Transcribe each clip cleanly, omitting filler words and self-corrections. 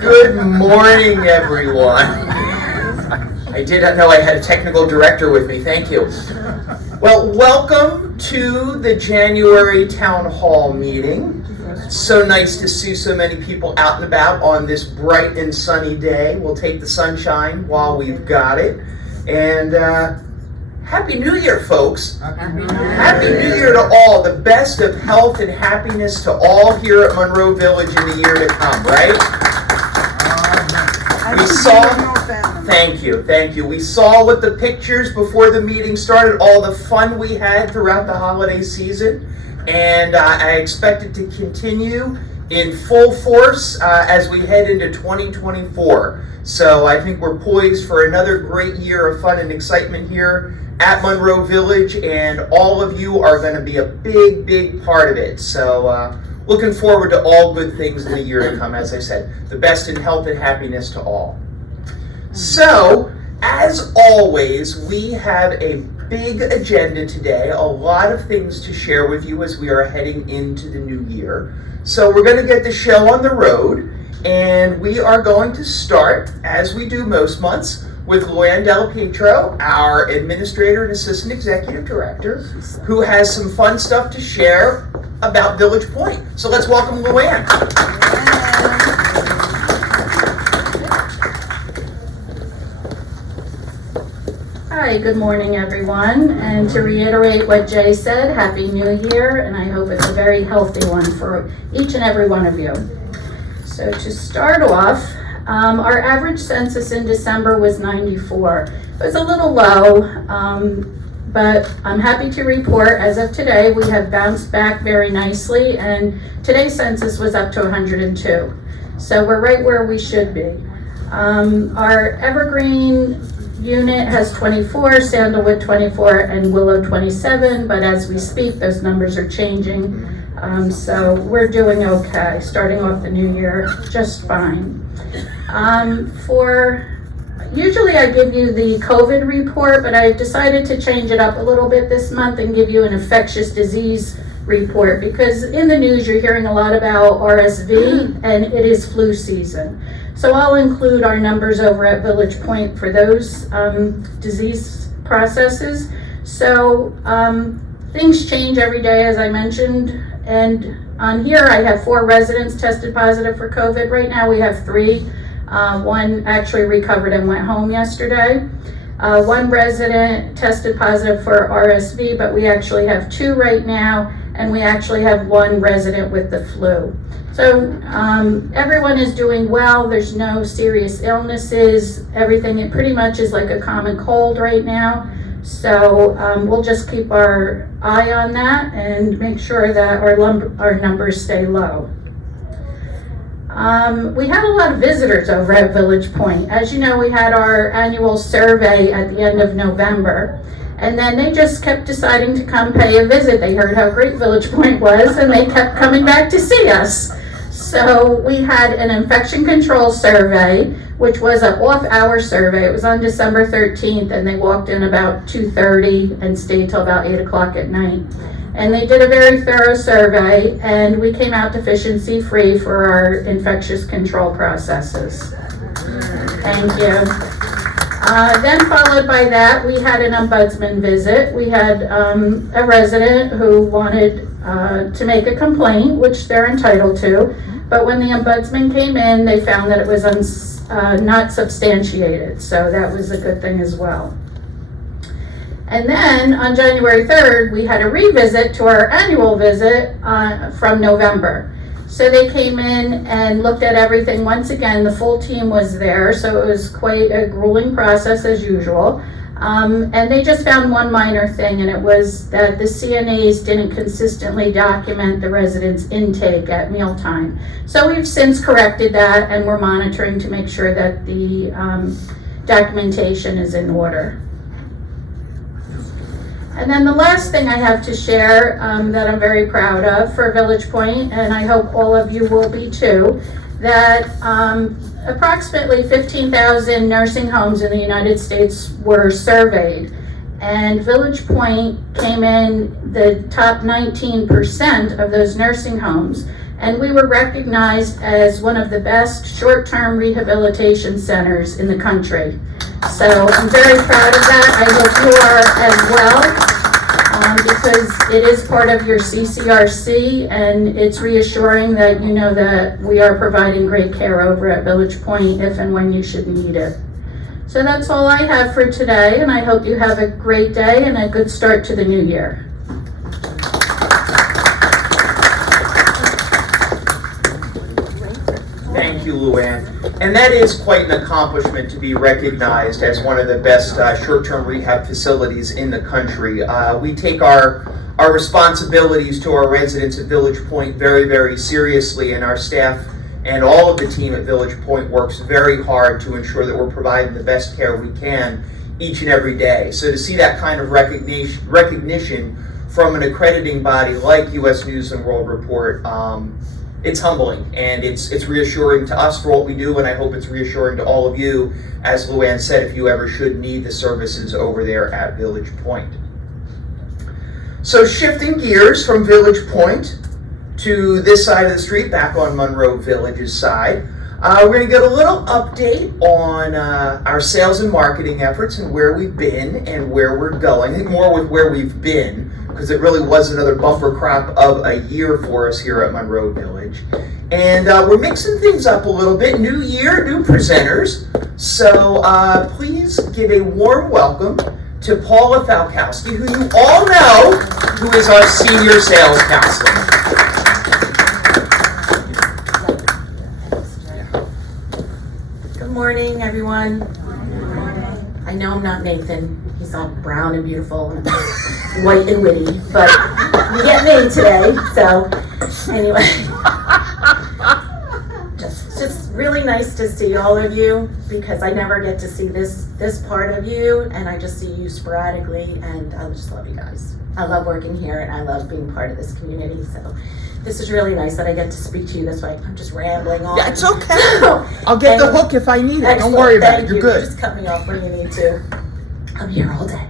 Good morning, everyone. I did not know I had a technical director with me. Thank you. Well, welcome to the January Town Hall meeting. It's so nice to see so many people out and about on this bright and sunny day. We'll take the sunshine while we've got it. And Happy New Year, folks. Happy New Year to all. The best of health and happiness to all here at Monroe Village in the year to come, right? We saw, thank you. We saw with the pictures before the meeting started all the fun we had throughout the holiday season. And I expect it to continue in full force as we head into 2024. So I think we're poised for another great year of fun and excitement here at Monroe Village, and all of you are going to be a big part of it. So looking forward to all good things in the year to come. As I said, the best in health and happiness to all. So, as always, we have a big agenda today, a lot of things to share with you as we are heading into the new year. So we're going to get the show on the road, and we are going to start, as we do most months, with Luann Del Pietro, our Administrator and Assistant Executive Director, who has some fun stuff to share about Village Point. So let's welcome Luann. Hi, good morning everyone, and to reiterate what Jay said, Happy New Year, and I hope it's a very healthy one for each and every one of you. So to start off, our average census in December was 94. It was a little low, but I'm happy to report as of today we have bounced back very nicely, and today's census was up to 102. So we're right where we should be. Our Evergreen unit has 24, Sandalwood 24, and Willow 27, but as we speak, those numbers are changing. So we're doing okay, starting off the new year just fine. Usually I give you the COVID report, but I decided to change it up a little bit this month and give you an infectious disease report, because in the news you're hearing a lot about RSV, and it is flu season. So I'll include our numbers over at Village Point for those disease processes. So things change every day, as I mentioned, and on here I have 4 residents tested positive for COVID. Right now we have 3. One actually recovered and went home yesterday. 1 resident tested positive for RSV, but we actually have 2 right now, and we actually have 1 resident with the flu. So everyone is doing well. There's no serious illnesses. Everything, it pretty much is like a common cold right now. So we'll just keep our eye on that and make sure that our numbers stay low. We had a lot of visitors over at Village Point. As you know, we had our annual survey at the end of November, and then they just kept deciding to come pay a visit. They heard how great Village Point was, and they kept coming back to see us. So we had an infection control survey, which was an off-hour survey. It was on December 13th, and they walked in about 2:30 and stayed till about 8 o'clock at night. And they did a very thorough survey, and we came out deficiency-free for our infectious control processes. Thank you. Then followed by that, we had an ombudsman visit. We had a resident who wanted to make a complaint, which they're entitled to. But when the ombudsman came in, they found that it was not substantiated. So that was a good thing as well. And then on January 3rd, we had a revisit to our annual visit from November. So they came in and looked at everything. Once again, the full team was there, so it was quite a grueling process as usual. And they just found one minor thing, and it was that the CNAs didn't consistently document the residents' intake at mealtime. So we've since corrected that, and we're monitoring to make sure that the documentation is in order. And then the last thing I have to share that I'm very proud of for Village Point, and I hope all of you will be too, that approximately 15,000 nursing homes in the United States were surveyed, and Village Point came in the top 19% of those nursing homes, And we were recognized as one of the best short-term rehabilitation centers in the country. So I'm very proud of that. I hope you are as well, because it is part of your CCRC, and it's reassuring that you know that we are providing great care over at Village Point if and when you should need it. So that's all I have for today, and I hope you have a great day and a good start to the new year. Thank you, Luann. And that is quite an accomplishment to be recognized as one of the best short-term rehab facilities in the country. We take our responsibilities to our residents at Village Point very, very seriously, and our staff and all of the team at Village Point works very hard to ensure that we're providing the best care we can each and every day. So to see that kind of recognition from an accrediting body like U.S. News and World Report, it's humbling, and it's reassuring to us for what we do, and I hope it's reassuring to all of you, as Luann said, if you ever should need the services over there at Village Point. So shifting gears from Village Point to this side of the street, back on Monroe Village's side, we're going to get a little update on our sales and marketing efforts and where we've been and where we're going. I think more with where we've been, because it really was another bumper crop of a year for us here at Monroe Village. And we're mixing things up a little bit. New year, new presenters. So please give a warm welcome to Paula Falkowski, who you all know, who is our senior sales counselor. Good morning, everyone. I know I'm not Nathan. He's all brown and beautiful and white and witty, but you get me today. So anyway, just really nice to see all of you, because I never get to see this part of you, and I just see you sporadically, and I just love you guys. I love working here, and I love being part of this community. So this is really nice that I get to speak to you this way. I'm just rambling on. Yeah, it's okay. I'll get the hook if I need it. Don't worry about it. You're good. Just cut me off when you need to. I'm here all day.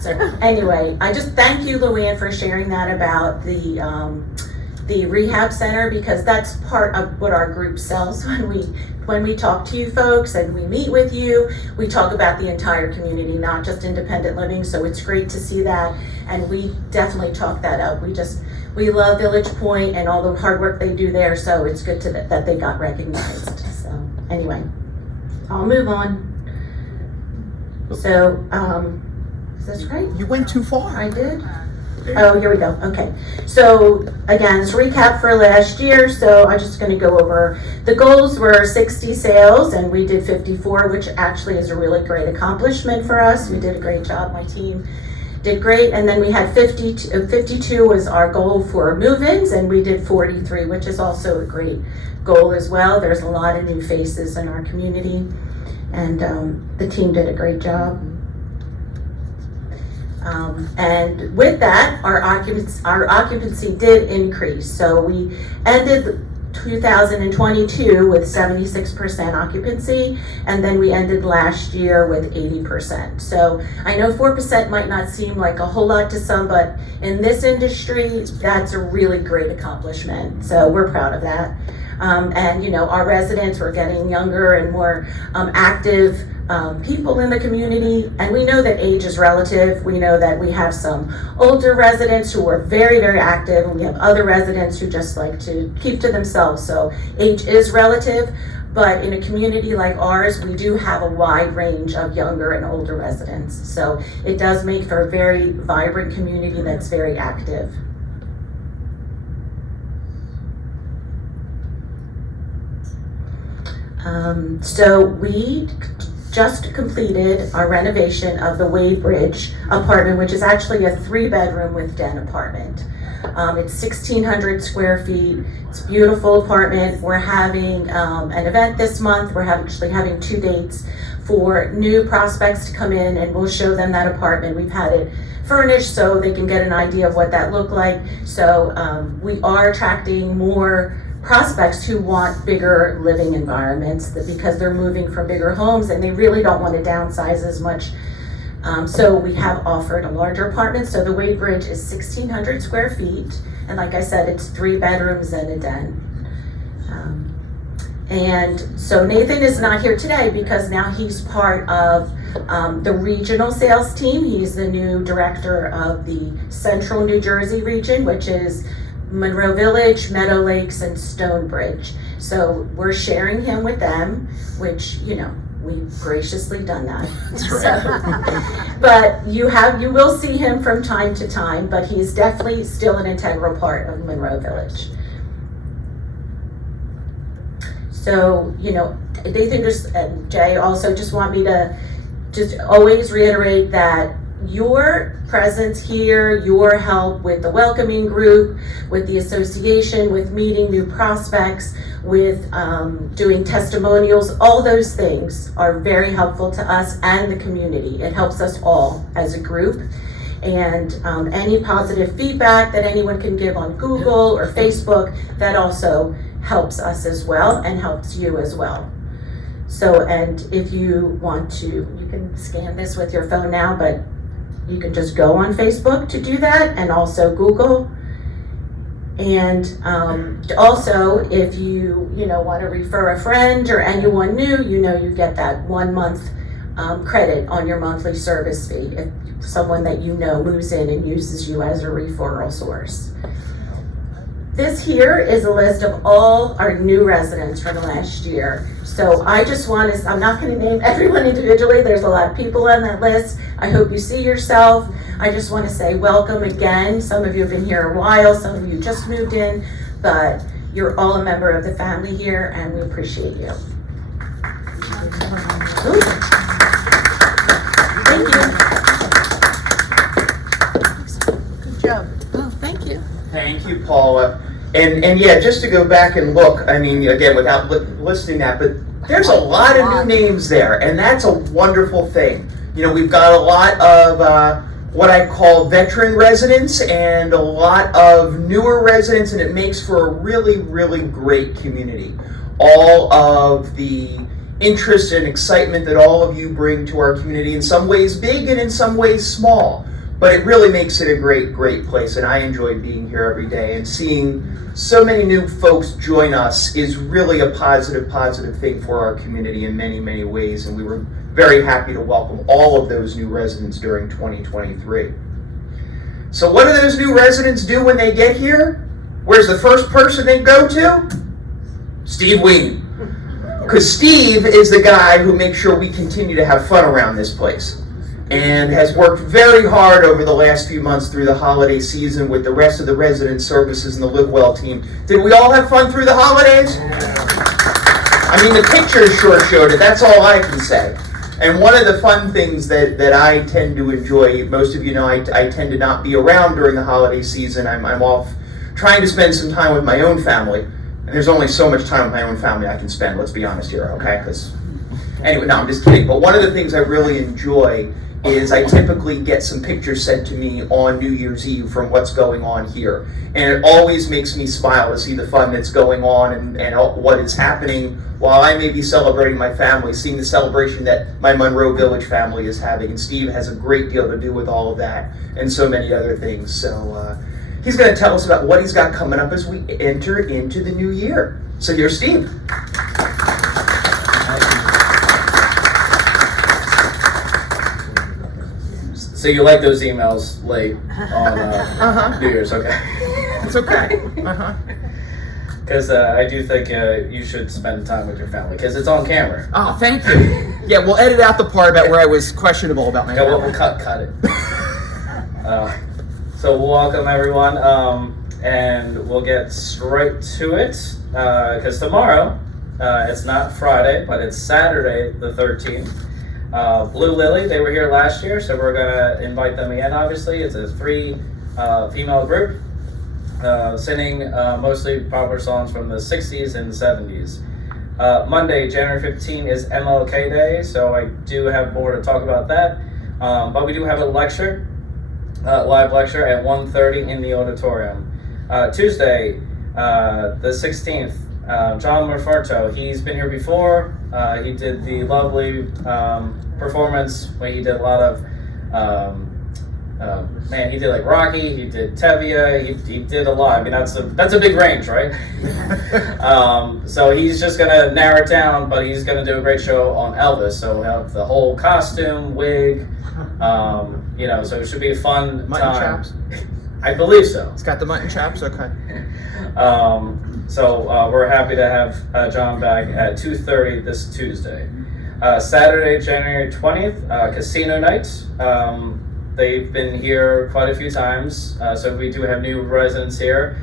So anyway, I just thank you, Luann, for sharing that about the rehab center, because that's part of what our group sells when we talk to you folks and we meet with you. We talk about the entire community, not just independent living. So it's great to see that, and we definitely talk that up. We love Village Point and all the hard work they do there, so it's good that they got recognized. So anyway, I'll move on. So, is this right? You went too far. I did? Oh, here we go. Okay. So again, it's recap for last year. So I'm just going to go over the goals. Were 60 sales, and we did 54, which actually is a really great accomplishment for us. We did a great job. My team did great. And then we had 52 was our goal for move-ins, and we did 43, which is also a great goal as well. There's a lot of new faces in our community, and the team did a great job. And with that, our occupancy did increase. So we ended 2022 with 76% occupancy, and then we ended last year with 80%. So I know 4% might not seem like a whole lot to some, but in this industry, that's a really great accomplishment. So we're proud of that. And you know, our residents were getting younger and more active people in the community, and we know that age is relative. We know that we have some older residents who are very, very active, and we have other residents who just like to keep to themselves. So age is relative, but in a community like ours, we do have a wide range of younger and older residents. So it does make for a very vibrant community that's very active. So we just completed our renovation of the Wade Bridge apartment, which is actually a 3-bedroom with den apartment. It's 1,600 square feet. It's a beautiful apartment. We're having an event this month. We're actually having 2 dates for new prospects to come in, and we'll show them that apartment. We've had it furnished so they can get an idea of what that looked like. So we are attracting more prospects who want bigger living environments because they're moving from bigger homes and they really don't want to downsize as much So we have offered a larger apartment, so the Wade Ridge is 1,600 square feet, and like I said, it's 3 bedrooms and a den. And so Nathan is not here today because now he's part of the regional sales team. He's the new director of the Central New Jersey region, which is Monroe Village, Meadow Lakes, and Stonebridge. So we're sharing him with them, which, you know, we've graciously done that. That's right. But you will see him from time to time, but he's definitely still an integral part of Monroe Village. So, you know, Nathan and Jay also just want me to just always reiterate that your presence here, your help with the welcoming group, with the association, with meeting new prospects, with doing testimonials, all those things are very helpful to us and the community. It helps us all as a group. And any positive feedback that anyone can give on Google or Facebook, that also helps us as well and helps you as well. So, and if you want to, you can scan this with your phone now, but you can just go on Facebook to do that, and also Google. And also, if you want to refer a friend or anyone new, you get that 1 month credit on your monthly service fee if someone that you know moves in and uses you as a referral source. This here is a list of all our new residents from last year. So I just want to, I'm not going to name everyone individually. There's a lot of people on that list. I hope you see yourself. I just want to say welcome again. Some of you have been here a while. Some of you just moved in, but you're all a member of the family here and we appreciate you. Ooh. Thank you. Good job. Oh, thank you. Thank you, Paula. And yeah, just to go back and look, I mean, again, without listing that, but there's a lot of new names there, and that's a wonderful thing. You know, we've got a lot of what I call veteran residents and a lot of newer residents, and it makes for a really, really great community. All of the interest and excitement that all of you bring to our community, in some ways big and in some ways small. But it really makes it a great, great place, and I enjoy being here every day. And seeing so many new folks join us is really a positive, positive thing for our community in many, many ways. And we were very happy to welcome all of those new residents during 2023. So what do those new residents do when they get here? Where's the first person they go to? Steve Ween. Because Steve is the guy who makes sure we continue to have fun around this place, and has worked very hard over the last few months through the holiday season with the rest of the resident services and the Live Well team. Did we all have fun through the holidays? I mean, the pictures sure showed it. That's all I can say. And one of the fun things that I tend to enjoy, most of you know, I tend to not be around during the holiday season. I'm off trying to spend some time with my own family. And there's only so much time with my own family I can spend, let's be honest here, okay? Anyway, no, I'm just kidding. But one of the things I really enjoy is I typically get some pictures sent to me on New Year's Eve from what's going on here. And it always makes me smile to see the fun that's going on and what is happening while I may be celebrating my family, seeing the celebration that my Monroe Village family is having. And Steve has a great deal to do with all of that and so many other things. So he's going to tell us about what he's got coming up as we enter into the new year. So here's Steve. So you like those emails late on New Year's, okay? It's okay. Because I do think you should spend time with your family, because it's on camera. Oh, thank you. Yeah, we'll edit out the part about where I was questionable about my Yeah, family. we'll cut it. So we'll welcome everyone, and we'll get straight to it, because tomorrow, it's not Friday, but it's Saturday the 13th. Blue Lily, they were here last year, so we're going to invite them again, obviously. It's a free female group singing mostly popular songs from the 60s and the 70s. Monday, January 15th is MLK Day, so I do have more to talk about that. But we do have a lecture, live lecture at 1:30 in the auditorium. Tuesday, the 16th, John Morfarto, he's been here before. He did the lovely performance where he did a lot of Man, he did like Rocky, he did Tevye, he did a lot. I mean, that's a big range, right? So he's just gonna narrow it down, but he's gonna do a great show on Elvis. So we'll have the whole costume, wig, so it should be a fun Mutton time. chops? I believe so. It's got the mutton chops? Okay. So we're happy to have John back at 2:30 this Tuesday. Saturday, January 20th, casino night. They've been here quite a few times, so we do have new residents here.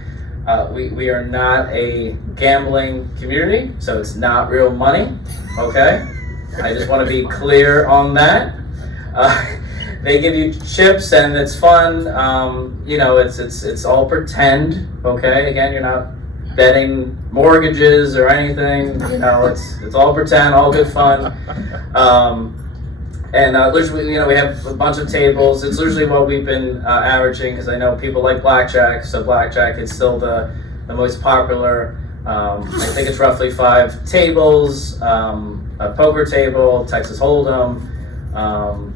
We are not a gambling community, so it's not real money, okay? I just want to be clear on that. They give you chips and it's fun. It's all pretend, okay? Again, you're not betting mortgages or anything. It's all pretend, all good fun. Usually, we have a bunch of tables. It's usually what we've been averaging, because I know people like blackjack, so blackjack is still the most popular. I think it's roughly 5 tables, a poker table, Texas Hold'em,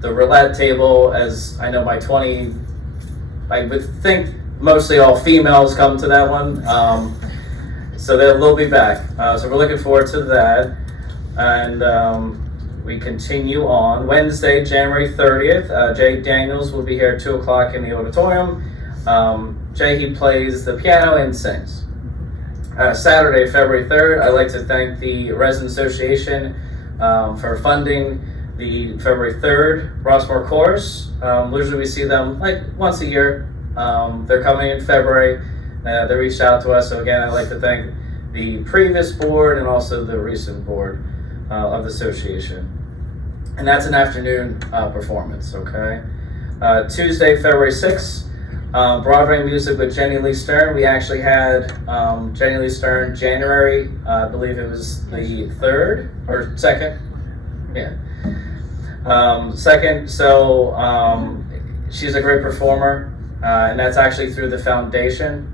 the roulette table, as I know by 20, I would think mostly all females come to that one. So they'll be back. So we're looking forward to that. And we continue on Wednesday, January 30th. Jay Daniels will be here at 2 o'clock in the auditorium. Jay, he plays the piano and sings. Saturday, February 3rd, I'd like to thank the Resident Association for funding the February 3rd Rossmore Chorus. Usually we see them like once a year. They're coming in February. They reached out to us. So again, I'd like to thank the previous board and also the recent board of the association. And that's an afternoon performance, okay? Tuesday, February 6th, Broadway music with Jenny Lee Stern. We actually had Jenny Lee Stern January, I believe it was the 3rd or 2nd. Yeah. 2nd, so she's a great performer, and that's actually through the foundation.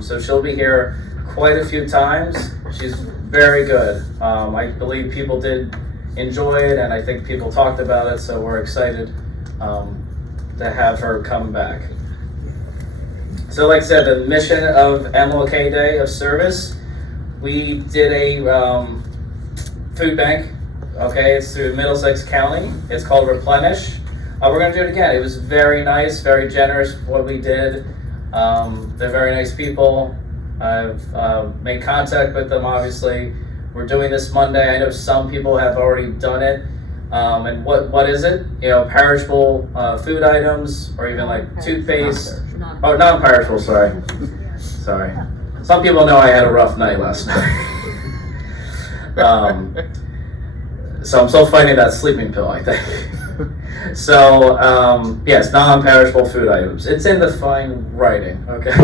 So she'll be here quite a few times. She's very good. I believe people did enjoy it, and I think people talked about it, so we're excited to have her come back. So like I said, the mission of MLK Day of Service, we did a food bank. Okay, it's through Middlesex County. It's called Replenish. We're going to do it again. It was very nice, very generous what we did. They're very nice people. I've made contact with them, obviously. We're doing this Monday. I know some people have already done it. And what is it? Perishable food items, or even like toothpaste. Oh, non-perishable, sorry. Sorry. Some people know I had a rough night last night. So I'm still fighting that sleeping pill, I think. So, yes, non-perishable food items. It's in the fine writing, okay?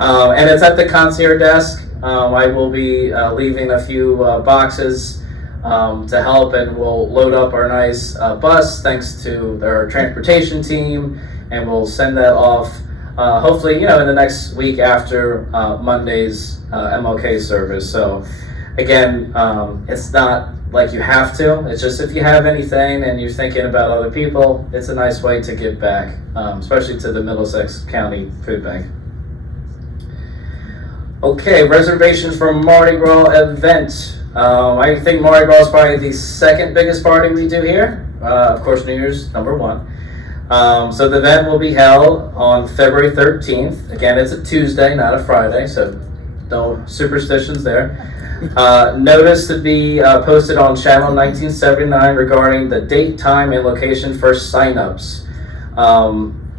And it's at the concierge desk. I will be leaving a few boxes to help, and we'll load up our nice bus thanks to their transportation team, and we'll send that off hopefully, in the next week after Monday's MLK service. So, again, it's not like you have to. It's just if you have anything and you're thinking about other people, it's a nice way to give back, especially to the Middlesex County Food Bank. Okay, reservations for Mardi Gras event. I think Mardi Gras is probably the second biggest party we do here. Of course, New Year's number 1. So the event will be held on February 13th. Again, it's a Tuesday, not a Friday, so no superstitions there. Notice to be posted on Channel 1979 regarding the date, time, and location for signups.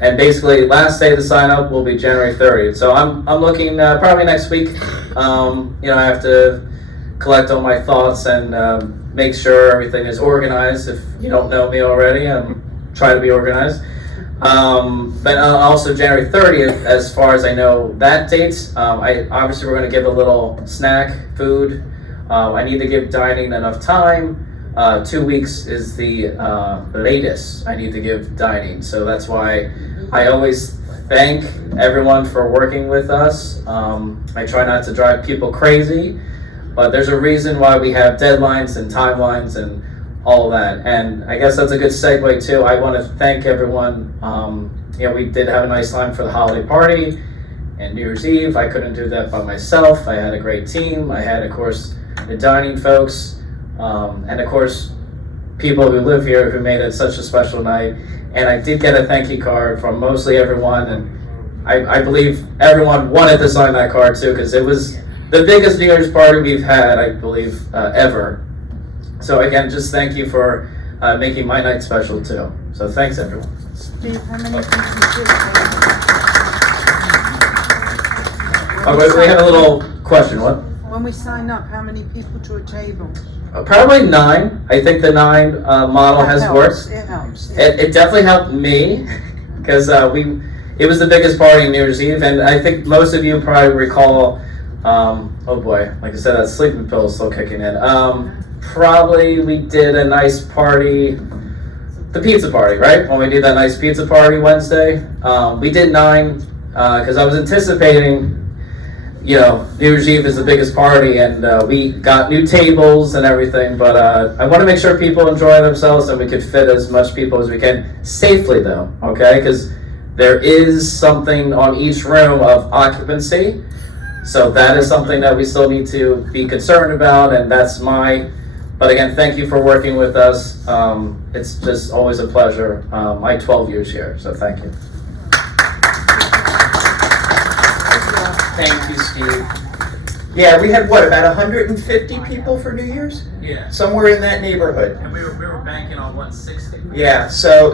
And basically, last day to sign up will be January 30th. So I'm looking probably next week. I have to collect all my thoughts and make sure everything is organized. If you don't know me already, I'm trying to be organized. But also January 30th, as far as I know, that date. Obviously we're going to give a little snack, food. I need to give dining enough time. 2 weeks is the latest I need to give dining. So that's why I always thank everyone for working with us. I try not to drive people crazy, but there's a reason why we have deadlines and timelines, and all of that. And I guess that's a good segue too. I want to thank everyone. We did have a nice time for the holiday party and New Year's Eve. I couldn't do that by myself. I had a great team. I had, of course, the dining folks, and of course, people who live here who made it such a special night. And I did get a thank you card from mostly everyone, and I believe everyone wanted to sign that card too, because it was the biggest New Year's party we've had, I believe, ever. So again, just thank you for making my night special too. So thanks everyone. Steve, how many people Oh, we had a little question, what? when we sign up, how many people to a table? Probably 9. I think the 9 model has That worked. helps. It helps. It definitely helped me because it was the biggest party on New Year's Eve, and I think most of you probably recall. Oh boy, like I said, that sleeping pill is still kicking in. Probably we did a nice party, the pizza party, right? When we did that nice pizza party Wednesday, we did 9 because I was anticipating. New Year's Eve is the biggest party, and we got new tables and everything, but I want to make sure people enjoy themselves and we could fit as much people as we can, safely though, okay? Because there is something on each room of occupancy, so that is something that we still need to be concerned about, and but again, thank you for working with us. It's just always a pleasure. My 12 years here, so thank you. Thank you, Steve. Yeah, we had about 150 people for New Year's? Yeah, Somewhere in that neighborhood. and we were banking on 160. Yeah, so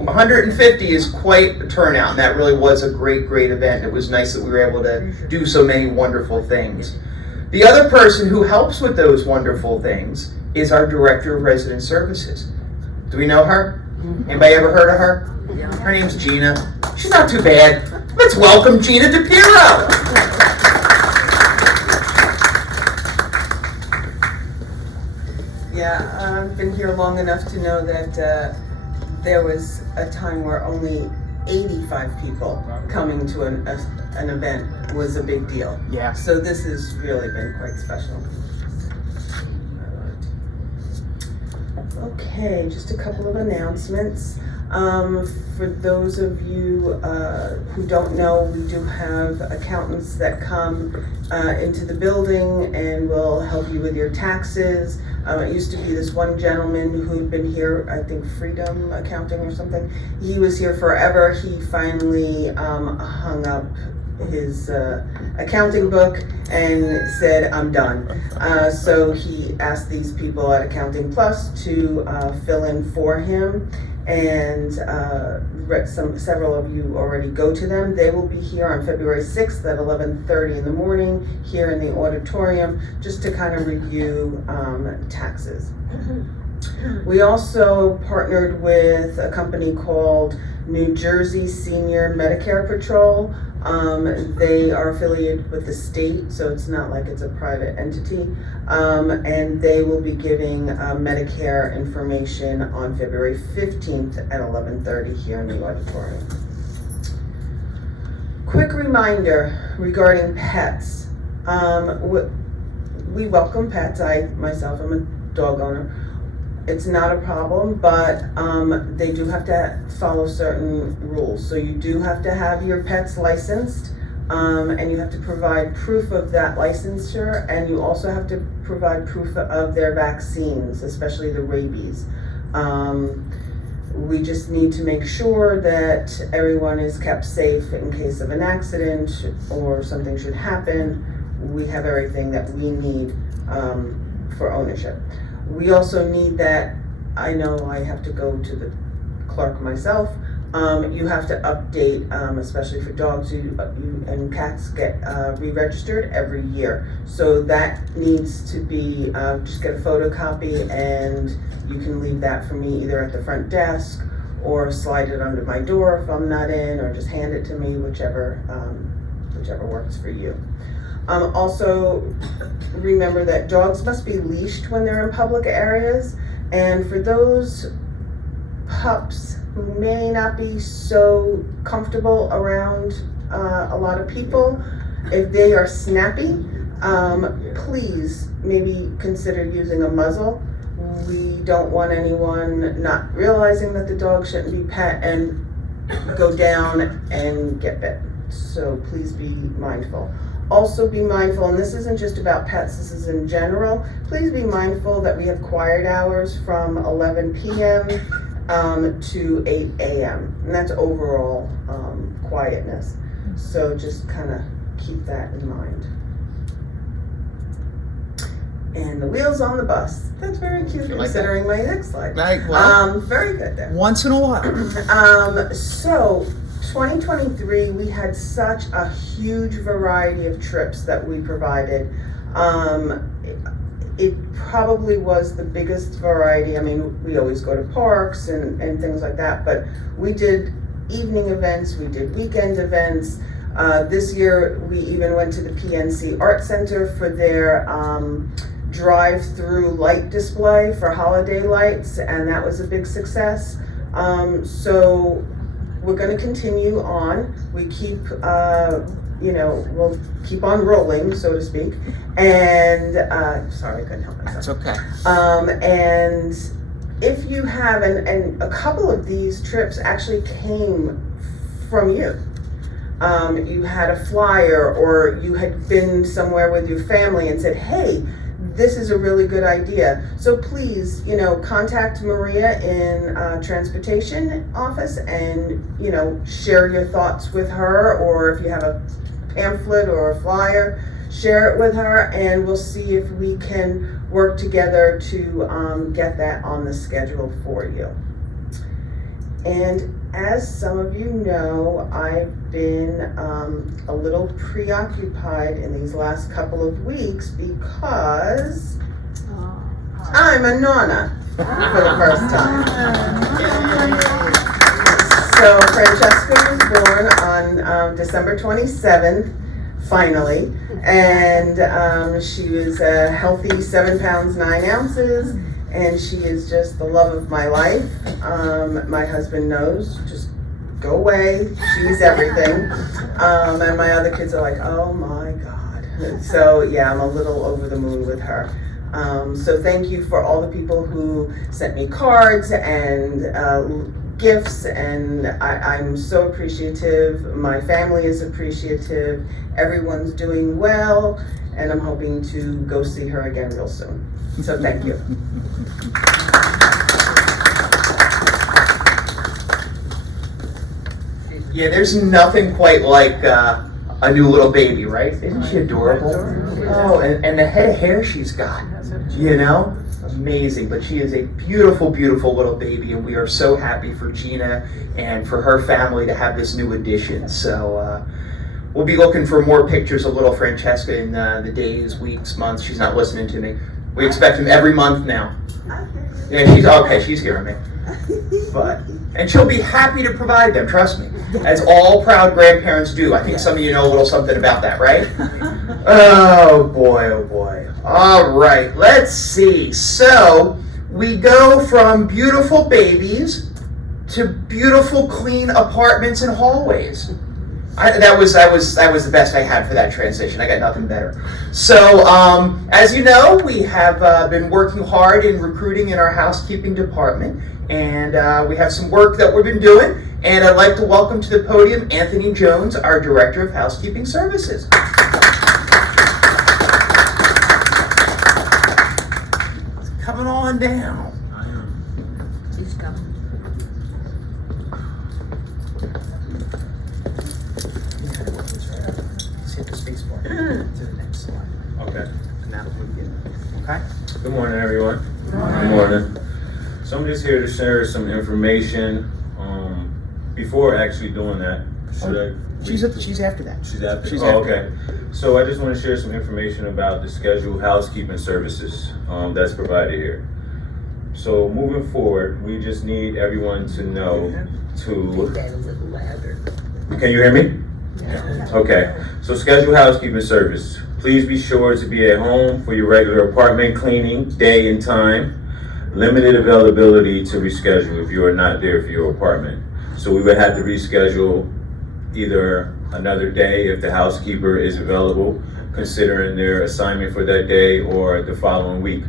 150 is quite a turnout, and that really was a great event. It was nice that we were able to do so many wonderful things. The other person who helps with those wonderful things is our Director of Resident Services. Do we know her? Anybody ever heard of her? Her name's Gina. She's not too bad. Let's welcome Gina DePiro. Yeah, I've been here long enough to know that there was a time where only 85 people coming to an event was a big deal. Yeah. So this has really been quite special. Okay, just a couple of announcements. For those of you who don't know, we do have accountants that come into the building and will help you with your taxes. It used to be this one gentleman who'd been here, I think Freedom Accounting or something. He was here forever. He finally hung up his accounting book and said, I'm done. So he asked these people at Accounting Plus to fill in for him, and several of you already go to them. They will be here on February 6th at 11:30 in the morning here in the auditorium, just to kind of review taxes. We also partnered with a company called New Jersey Senior Medicare Patrol. They are affiliated with the state, so it's not like it's a private entity. And they will be giving Medicare information on February 15th at 11:30 here in the auditorium. Quick reminder regarding pets. We welcome pets. I myself am a dog owner. It's not a problem, but they do have to follow certain rules. So you do have to have your pets licensed, and you have to provide proof of that licensure, and you also have to provide proof of their vaccines, especially the rabies. We just need to make sure that everyone is kept safe in case of an accident or something should happen. We have everything that we need for ownership. We also need that, I know I have to go to the clerk myself, you have to update, especially for dogs and cats get re-registered every year. So that needs to be, just get a photocopy, and you can leave that for me either at the front desk or slide it under my door if I'm not in, or just hand it to me, whichever works for you. Also, remember that dogs must be leashed when they're in public areas, and for those pups who may not be so comfortable around a lot of people, if they are snappy, please maybe consider using a muzzle. we don't want anyone not realizing that the dog shouldn't be pet and go down and get bitten. So please be mindful. Also be mindful, and this isn't just about pets, this is in general, please be mindful that we have quiet hours from 11 p.m. To 8 a.m. And that's overall quietness. So just kind of keep that in mind. And the wheels on the bus. That's very cute like considering my next slide. Like, well, Very good there. once in a while. So 2023, we had such a huge variety of trips that we provided. It probably was the biggest variety. I mean, we always go to parks and things like that, but we did evening events, we did weekend events. This year, we even went to the PNC Art Center for their drive-through light display for holiday lights, and that was a big success. So we're going to continue on. We keep, we'll keep on rolling, so to speak. And sorry, I couldn't help myself. That's okay. And if you have, and a couple of these trips actually came from you. You had a flyer, or you had been somewhere with your family and said, hey, this is a really good idea. So please, contact Maria in transportation office and, share your thoughts with her, or if you have a pamphlet or a flyer, share it with her, and we'll see if we can work together to get that on the schedule for you. And as some of you know, I've been a little preoccupied in these last couple of weeks because I'm a nonna for the first time. So Francesca was born on December 27th, finally, and she was a healthy 7 pounds 9 ounces. And she is just the love of my life. My husband knows, just go away, she's everything. And my other kids are like, oh my God. So yeah, I'm a little over the moon with her. So thank you for all the people who sent me cards and gifts, and I'm so appreciative. My family is appreciative. Everyone's doing well, and I'm hoping to go see her again real soon. So thank you. Yeah, there's nothing quite like a new little baby, right? Isn't she adorable? Oh, and the head of hair she's got, amazing. But she is a beautiful, beautiful little baby, and we are so happy for Gina and for her family to have this new addition. So we'll be looking for more pictures of little Francesca in the days, weeks, months. She's not listening to me. We expect him every month now. Yeah, she's hearing me. And she'll be happy to provide them, trust me. As all proud grandparents do. I think some of you know a little something about that, right? Oh boy. All right, let's see. So, we go from beautiful babies to beautiful clean apartments and hallways. That was the best I had for that transition. I got nothing better. So, as you know, we have been working hard in recruiting in our housekeeping department, and we have some work that we've been doing. And I'd like to welcome to the podium Anthony Jones, our Director of Housekeeping Services. Coming on down. He's coming. Hit the space bar to the next slide. Okay. And that'll be good. Okay? Good morning, everyone. Good morning. So I'm just here to share some information. Before actually doing that, She's after that. She's after. She's Oh, after. okay. So I just want to share some information about the scheduled housekeeping services that's provided here. So moving forward, we just need everyone to know to. That a little louder. Can you hear me? Okay, so scheduled housekeeping service. Please be sure to be at home for your regular apartment cleaning, day and time. Limited availability to reschedule if you are not there for your apartment. So we would have to reschedule either another day if the housekeeper is available, considering their assignment for that day, or the following week.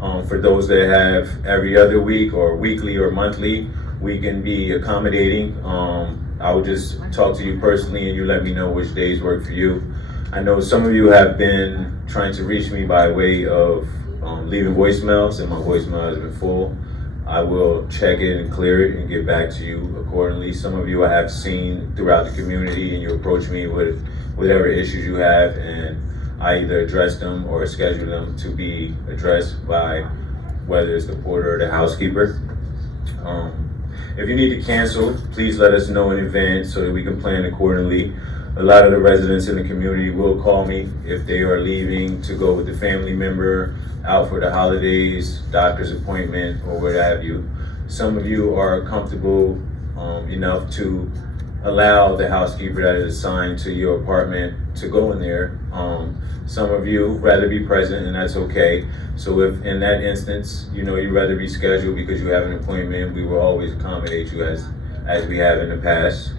For those that have every other week or weekly or monthly, we can be accommodating. I will just talk to you personally and you let me know which days work for you. I know some of you have been trying to reach me by way of leaving voicemails, and my voicemail has been full. I will check it and clear it and get back to you accordingly. Some of you I have seen throughout the community and you approach me with whatever issues you have, and I either address them or schedule them to be addressed by whether it's the porter or the housekeeper. If you need to cancel, please let us know in advance so that we can plan accordingly. A lot of the residents in the community will call me if they are leaving to go with a family member, out for the holidays, doctor's appointment, or what have you. Some of you are comfortable enough to allow the housekeeper that is assigned to your apartment to go in there. Some of you rather be present, and that's okay. So if in that instance, you'd rather be scheduled because you have an appointment, we will always accommodate you as we have in the past.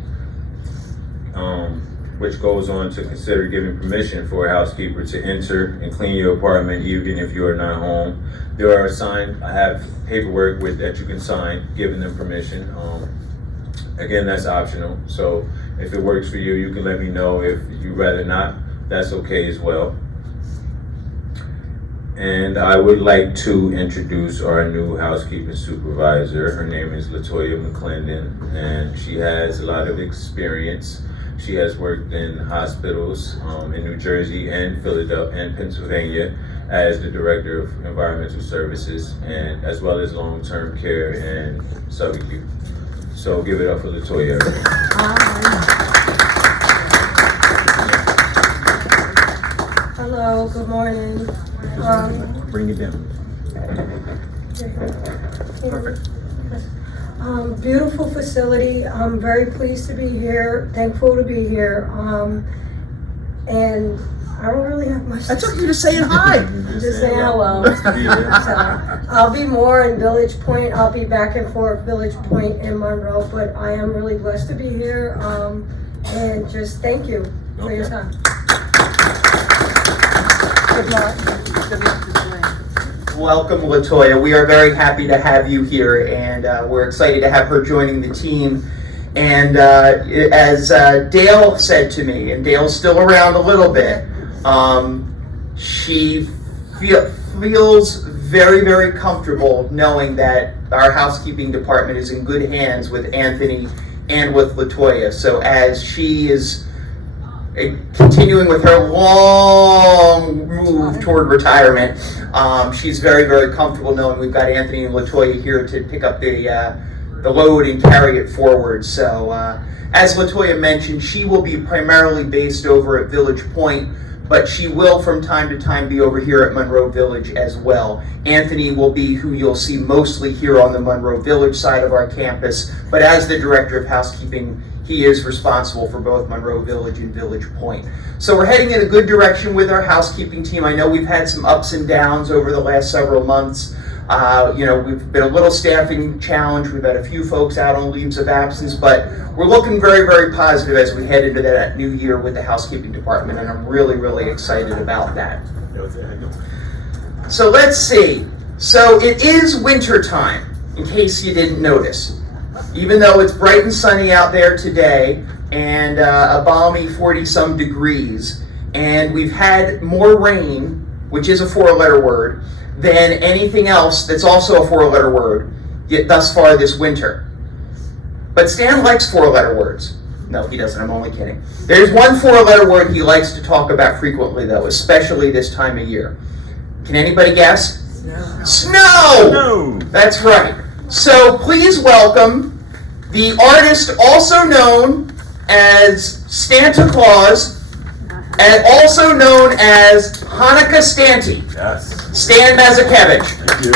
Which goes on to consider giving permission for a housekeeper to enter and clean your apartment even if you are not home. I have paperwork that you can sign giving them permission. Again, that's optional. So if it works for you, you can let me know. If you'd rather not, that's okay as well. And I would like to introduce our new housekeeping supervisor. Her name is Latoya McClendon, and she has a lot of experience. She has worked in hospitals in New Jersey and Philadelphia and Pennsylvania as the Director of Environmental Services, and as well as long-term care and subacute. So give it up for Latoya. Hello, good morning. Bring it down. Perfect. Beautiful facility. I'm very pleased to be here, thankful to be here. And I don't really have much I took you to saying hi. just saying hello. So, I'll be more in Village Point. I'll be back and forth Village Point and Monroe, but I am really blessed to be here. And just thank you for your time. Good luck. Welcome, Latoya. We are very happy to have you here, and we're excited to have her joining the team. And as Dale said to me, and Dale's still around a little bit, she feels very, very comfortable knowing that our housekeeping department is in good hands with Anthony and with Latoya. So as she is continuing with her long move toward retirement, she's very, very comfortable knowing we've got Anthony and Latoya here to pick up the load and carry it forward. So as Latoya mentioned, she will be primarily based over at Village Point, but she will from time to time be over here at Monroe Village as well. Anthony will be who you'll see mostly here on the Monroe Village side of our campus, but as the Director of Housekeeping, he is responsible for both Monroe Village and Village Point. So we're heading in a good direction with our housekeeping team. I know we've had some ups and downs over the last several months. We've been a little staffing challenge. We've had a few folks out on leaves of absence, but we're looking very, very positive as we head into that new year with the housekeeping department, and I'm really, really excited about that. So let's see. So it is winter time, in case you didn't notice. Even though it's bright and sunny out there today and a balmy 40-some degrees, and we've had more rain, which is a four-letter word, than anything else that's also a four-letter word yet thus far this winter. But Stan likes four-letter words. No, he doesn't. I'm only kidding. There's one four-letter word he likes to talk about frequently, though, especially this time of year. Can anybody guess? Snow. Snow! That's right. So please welcome the artist also known as Santa Claus, and also known as Hanukkah Stanty. Yes. Stan Mazakevich. Thank you.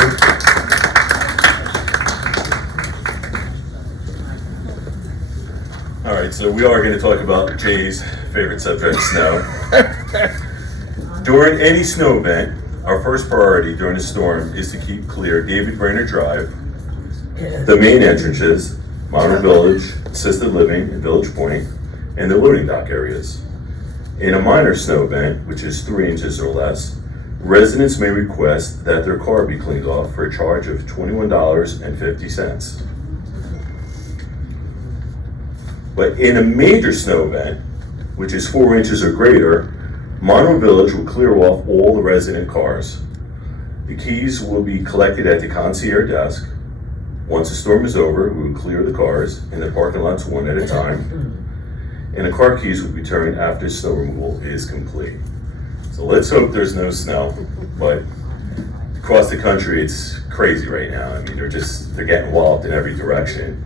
All right, so we are going to talk about Jay's favorite subject, snow. During any snow event, our first priority during a storm is to keep clear David Brainerd Drive, the main entrances, Monroe Village, Assisted Living, and Village Point, and the loading dock areas. In a minor snow event, which is 3 inches or less, Residents may request that their car be cleaned off for a charge of $21.50. But in a major snow event, which is 4 inches or greater, Monroe Village will clear off all the resident cars. The keys will be collected at the concierge desk. Once the storm is over, we will clear the cars in the parking lots one at a time, and the car keys will be returned after snow removal is complete. So let's hope there's no snow, but across the country, it's crazy right now. I mean, they're getting walloped in every direction.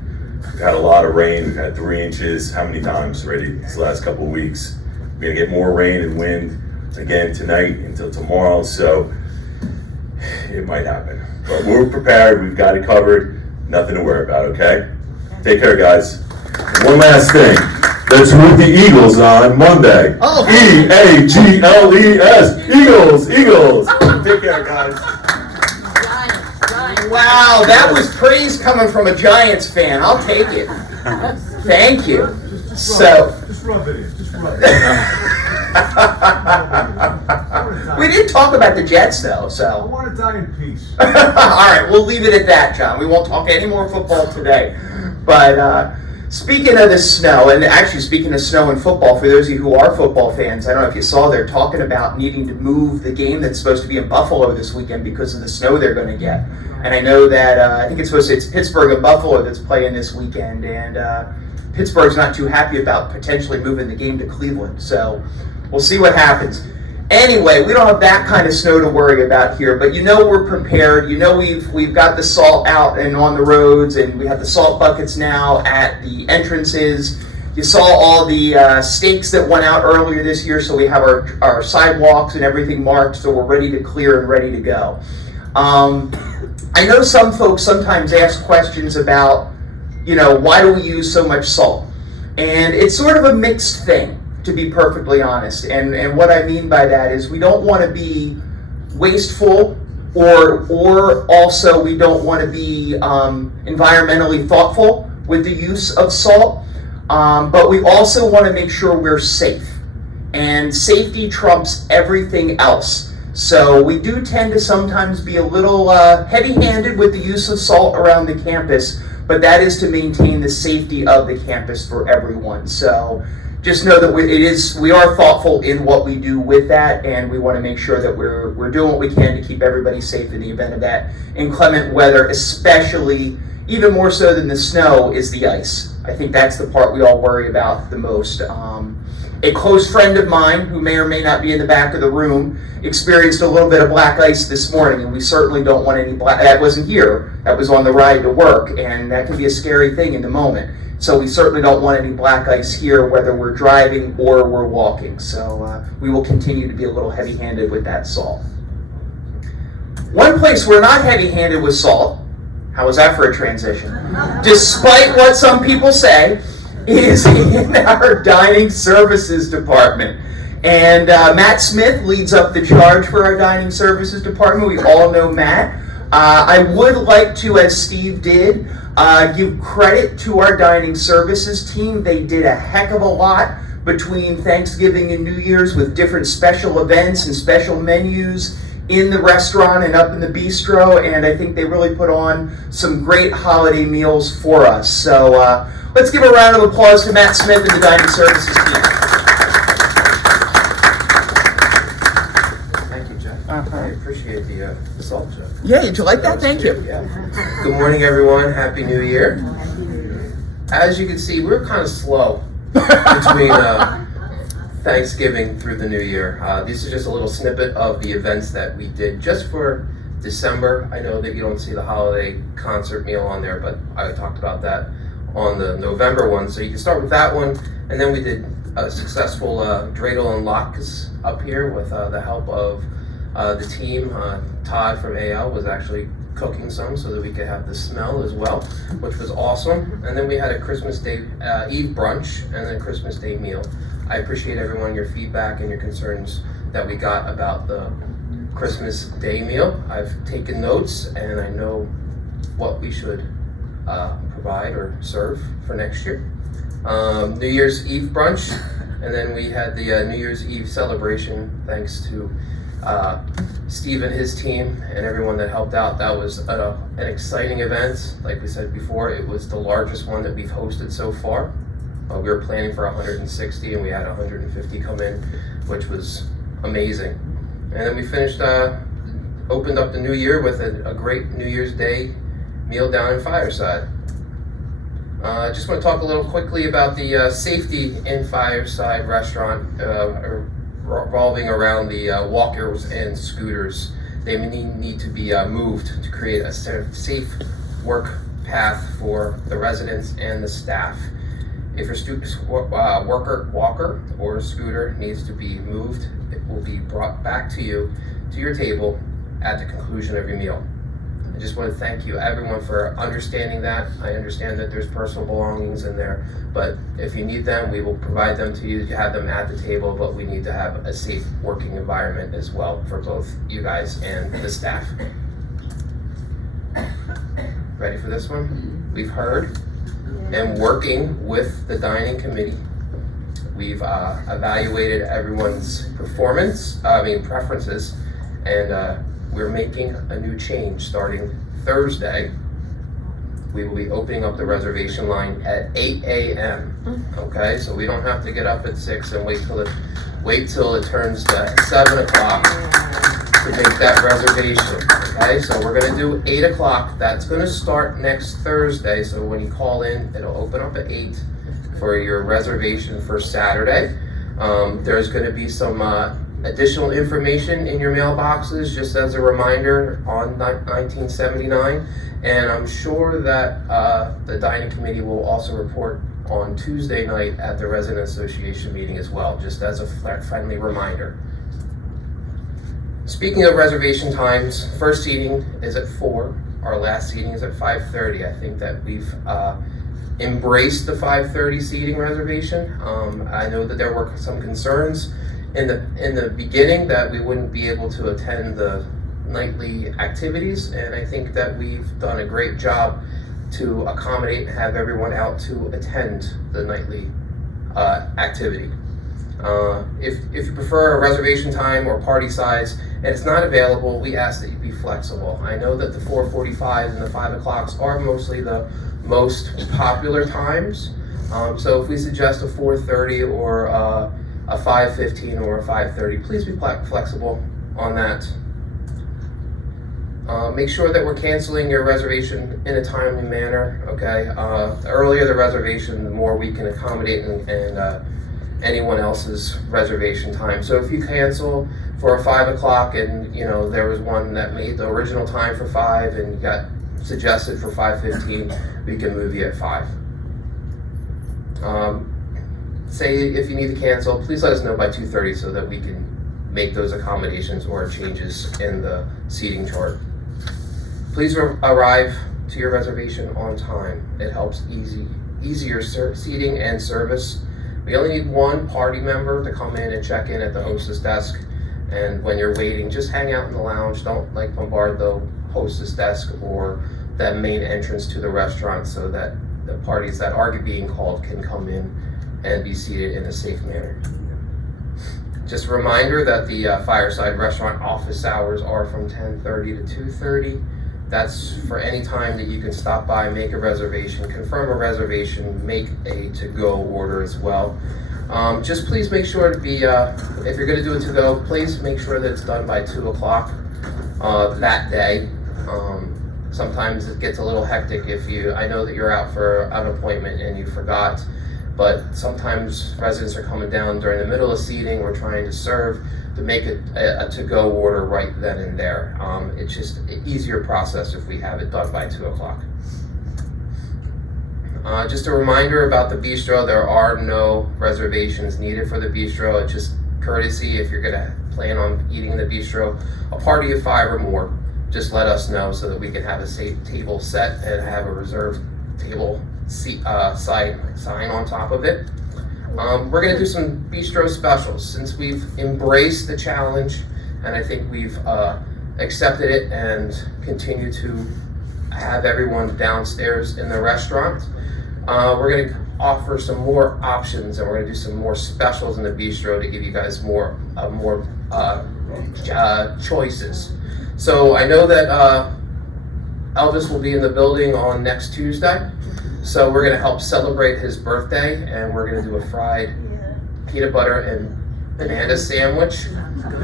We've had a lot of rain. We've had 3 inches. How many times already these last couple of weeks? We're gonna get more rain and wind again tonight until tomorrow, so it might happen. But we're prepared. We've got it covered. Nothing to worry about, okay? Take care, guys. One last thing. That's with the Eagles on Monday. Oh. E-A-G-L-E-S. Eagles, Eagles. Take care, guys. Wow, that was praise coming from a Giants fan. I'll take it. Thank you. So. Just rub it in. Just rub it We didn't talk about the Jets though, I so. want to die in peace. All right, we'll leave it at that, John. We won't talk any more football today. But speaking of the snow, and actually speaking of snow and football, for those of you who are football fans, I don't know if you saw, they're talking about needing to move the game that's supposed to be in Buffalo this weekend because of the snow they're going to get. And I know that I think it's Pittsburgh and Buffalo that's playing this weekend, and Pittsburgh's not too happy about potentially moving the game to Cleveland. So we'll see what happens. Anyway, we don't have that kind of snow to worry about here, but you know we're prepared. You know we've got the salt out and on the roads, and we have the salt buckets now at the entrances. You saw all the stakes that went out earlier this year, so we have our sidewalks and everything marked, so we're ready to clear and ready to go. I know some folks sometimes ask questions about, why do we use so much salt? And it's sort of a mixed thing, to be perfectly honest. And what I mean by that is we don't want to be wasteful, or also we don't want to be environmentally thoughtful with the use of salt, but we also want to make sure we're safe. And safety trumps everything else. So we do tend to sometimes be a little heavy-handed with the use of salt around the campus, but that is to maintain the safety of the campus for everyone. So just know that we are thoughtful in what we do with that, and we want to make sure that we're doing what we can to keep everybody safe in the event of that inclement weather, especially, even more so than the snow, is the ice. I think that's the part we all worry about the most. A close friend of mine, who may or may not be in the back of the room, experienced a little bit of black ice this morning, and we certainly don't want any black. That wasn't here. That was on the ride to work, and that can be a scary thing in the moment. So we certainly don't want any black ice here, whether we're driving or we're walking. So we will continue to be a little heavy-handed with that salt. One place we're not heavy-handed with salt, how was that for a transition? Despite what some people say, is in our dining services department. And Matt Smith leads up the charge for our dining services department. We all know Matt. I would like to, as Steve did, give credit to our dining services team. They did a heck of a lot between Thanksgiving and New Year's with different special events and special menus in the restaurant and up in the bistro, and I think they really put on some great holiday meals for us. So let's give a round of applause to Matt Smith and the dining services team. Thank you, Jeff. I appreciate the salt, Jeff. Yeah, did you like that? Thank you. Yeah. Good morning, everyone. Happy New Year. As you can see, we're kind of slow between Thanksgiving through the New Year. This is just a little snippet of the events that we did just for December. I know that you don't see the holiday concert meal on there, but I talked about that on the November one. So you can start with that one, and then we did a successful dreidel and latkes up here with the help of the team. Todd from AL was actually cooking some so that we could have the smell as well, which was awesome. And then we had a Christmas Day Eve brunch and then Christmas Day meal. I appreciate everyone, your feedback and your concerns that we got about the Christmas Day meal. I've taken notes and I know what we should provide or serve for next year. New Year's Eve brunch, and then we had the New Year's Eve celebration thanks to Steve and his team and everyone that helped out. That was an exciting event. Like we said before, it was the largest one that we've hosted so far. We were planning for 160 and we had 150 come in, which was amazing. And then we finished, opened up the new year with a great New Year's Day meal down in Fireside. I just want to talk a little quickly about the safety in Fireside Restaurant, revolving around the walkers and scooters. They need to be moved to create a safe work path for the residents and the staff. If your walker or scooter needs to be moved, it will be brought back to you, to your table at the conclusion of your meal. I just want to thank you, everyone, for understanding that. I understand that there's personal belongings in there, but if you need them, we will provide them to you. You have them at the table, but we need to have a safe working environment as well for both you guys and the staff. Ready for this one? We've heard and working with the dining committee, we've evaluated everyone's preferences, and we're making a new change starting Thursday. We will be opening up the reservation line at 8 a.m. Okay, so we don't have to get up at 6 and wait till it turns to 7 o'clock to make that reservation. Okay, so we're gonna do 8 o'clock. That's gonna start next Thursday. So when you call in, it'll open up at 8 for your reservation for Saturday. There's gonna be some additional information in your mailboxes, just as a reminder on 1979. And I'm sure that the dining committee will also report on Tuesday night at the Resident Association meeting as well, just as a friendly reminder. Speaking of reservation times, first seating is at 4. Our last seating is at 5:30. I think that we've embraced the 5:30 seating reservation. I know that there were some concerns in the beginning that we wouldn't be able to attend the nightly activities, and I think that we've done a great job to accommodate and have everyone out to attend the nightly activity. If you prefer a reservation time or party size and it's not available, we ask that you be flexible. I know that the 4:45 and the 5 o'clocks are mostly the most popular times, so if we suggest a 4:30 or a 5:15 or a 5:30, please be flexible on that. Make sure that we're canceling your reservation in a timely manner, okay? The earlier the reservation, the more we can accommodate and anyone else's reservation time. So if you cancel for a 5 o'clock and there was one that made the original time for 5 and got suggested for 5:15, we can move you at 5. Say if you need to cancel, please let us know by 2:30 so that we can make those accommodations or changes in the seating chart. Please arrive to your reservation on time. It helps easier seating and service. We only need one party member to come in and check in at the hostess desk. And when you're waiting, just hang out in the lounge. Don't bombard the hostess desk or that main entrance to the restaurant, so that the parties that are being called can come in and be seated in a safe manner. Just a reminder that the Fireside Restaurant office hours are from 10:30 to 2:30. That's for any time that you can stop by, make a reservation, confirm a reservation, make a to-go order as well. Just please make sure to be, if you're gonna do a to-go, please make sure that it's done by 2 o'clock that day. Sometimes it gets a little hectic I know that you're out for an appointment and you forgot, but sometimes residents are coming down during the middle of seating. We're trying to serve, to make a to-go order right then and there. It's just an easier process if we have it done by 2 o'clock. Just a reminder about the bistro, there are no reservations needed for the bistro. It's just courtesy if you're gonna plan on eating in the bistro. A party of 5 or more, just let us know so that we can have a safe table set and have a reserved table sign on top of it. We're gonna do some bistro specials since we've embraced the challenge, and I think we've accepted it and continue to have everyone downstairs in the restaurant. We're gonna offer some more options, and we're gonna do some more specials in the bistro to give you guys more choices. So I know that Elvis will be in the building on next Tuesday, so we're gonna help celebrate his birthday, and we're gonna do a fried peanut butter and banana sandwich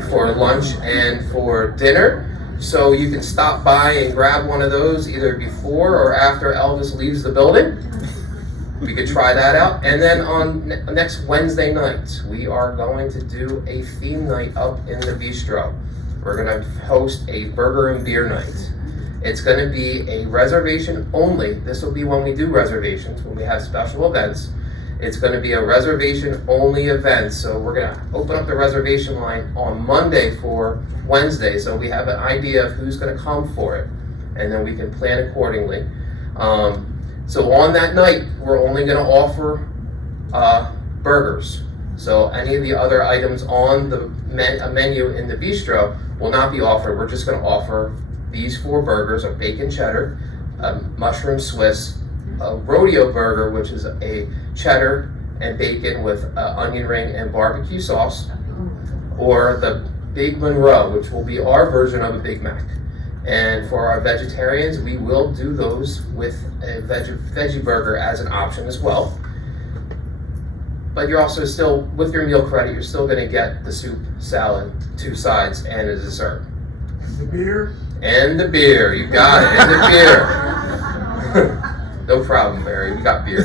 for lunch and for dinner. So you can stop by and grab one of those either before or after Elvis leaves the building. We could try that out. And then on next Wednesday night, we are going to do a theme night up in the bistro. We're gonna host a burger and beer night. It's gonna be a reservation only. This will be when we do reservations, when we have special events. It's gonna be a reservation only event. So we're gonna open up the reservation line on Monday for Wednesday. So we have an idea of who's gonna come for it. And then we can plan accordingly. So on that night, we're only gonna offer burgers. So any of the other items on the menu in the bistro will not be offered. We're just gonna offer these 4 burgers, a bacon cheddar, a mushroom Swiss, a rodeo burger, which is a cheddar and bacon with onion ring and barbecue sauce, or the Big Monroe, which will be our version of a Big Mac. And for our vegetarians, we will do those with a veggie burger as an option as well. But you're also still, with your meal credit, you're still gonna get the soup, salad, 2 sides, and a dessert. The beer? And the beer, you got it, and the beer. No problem, Mary, we got beer.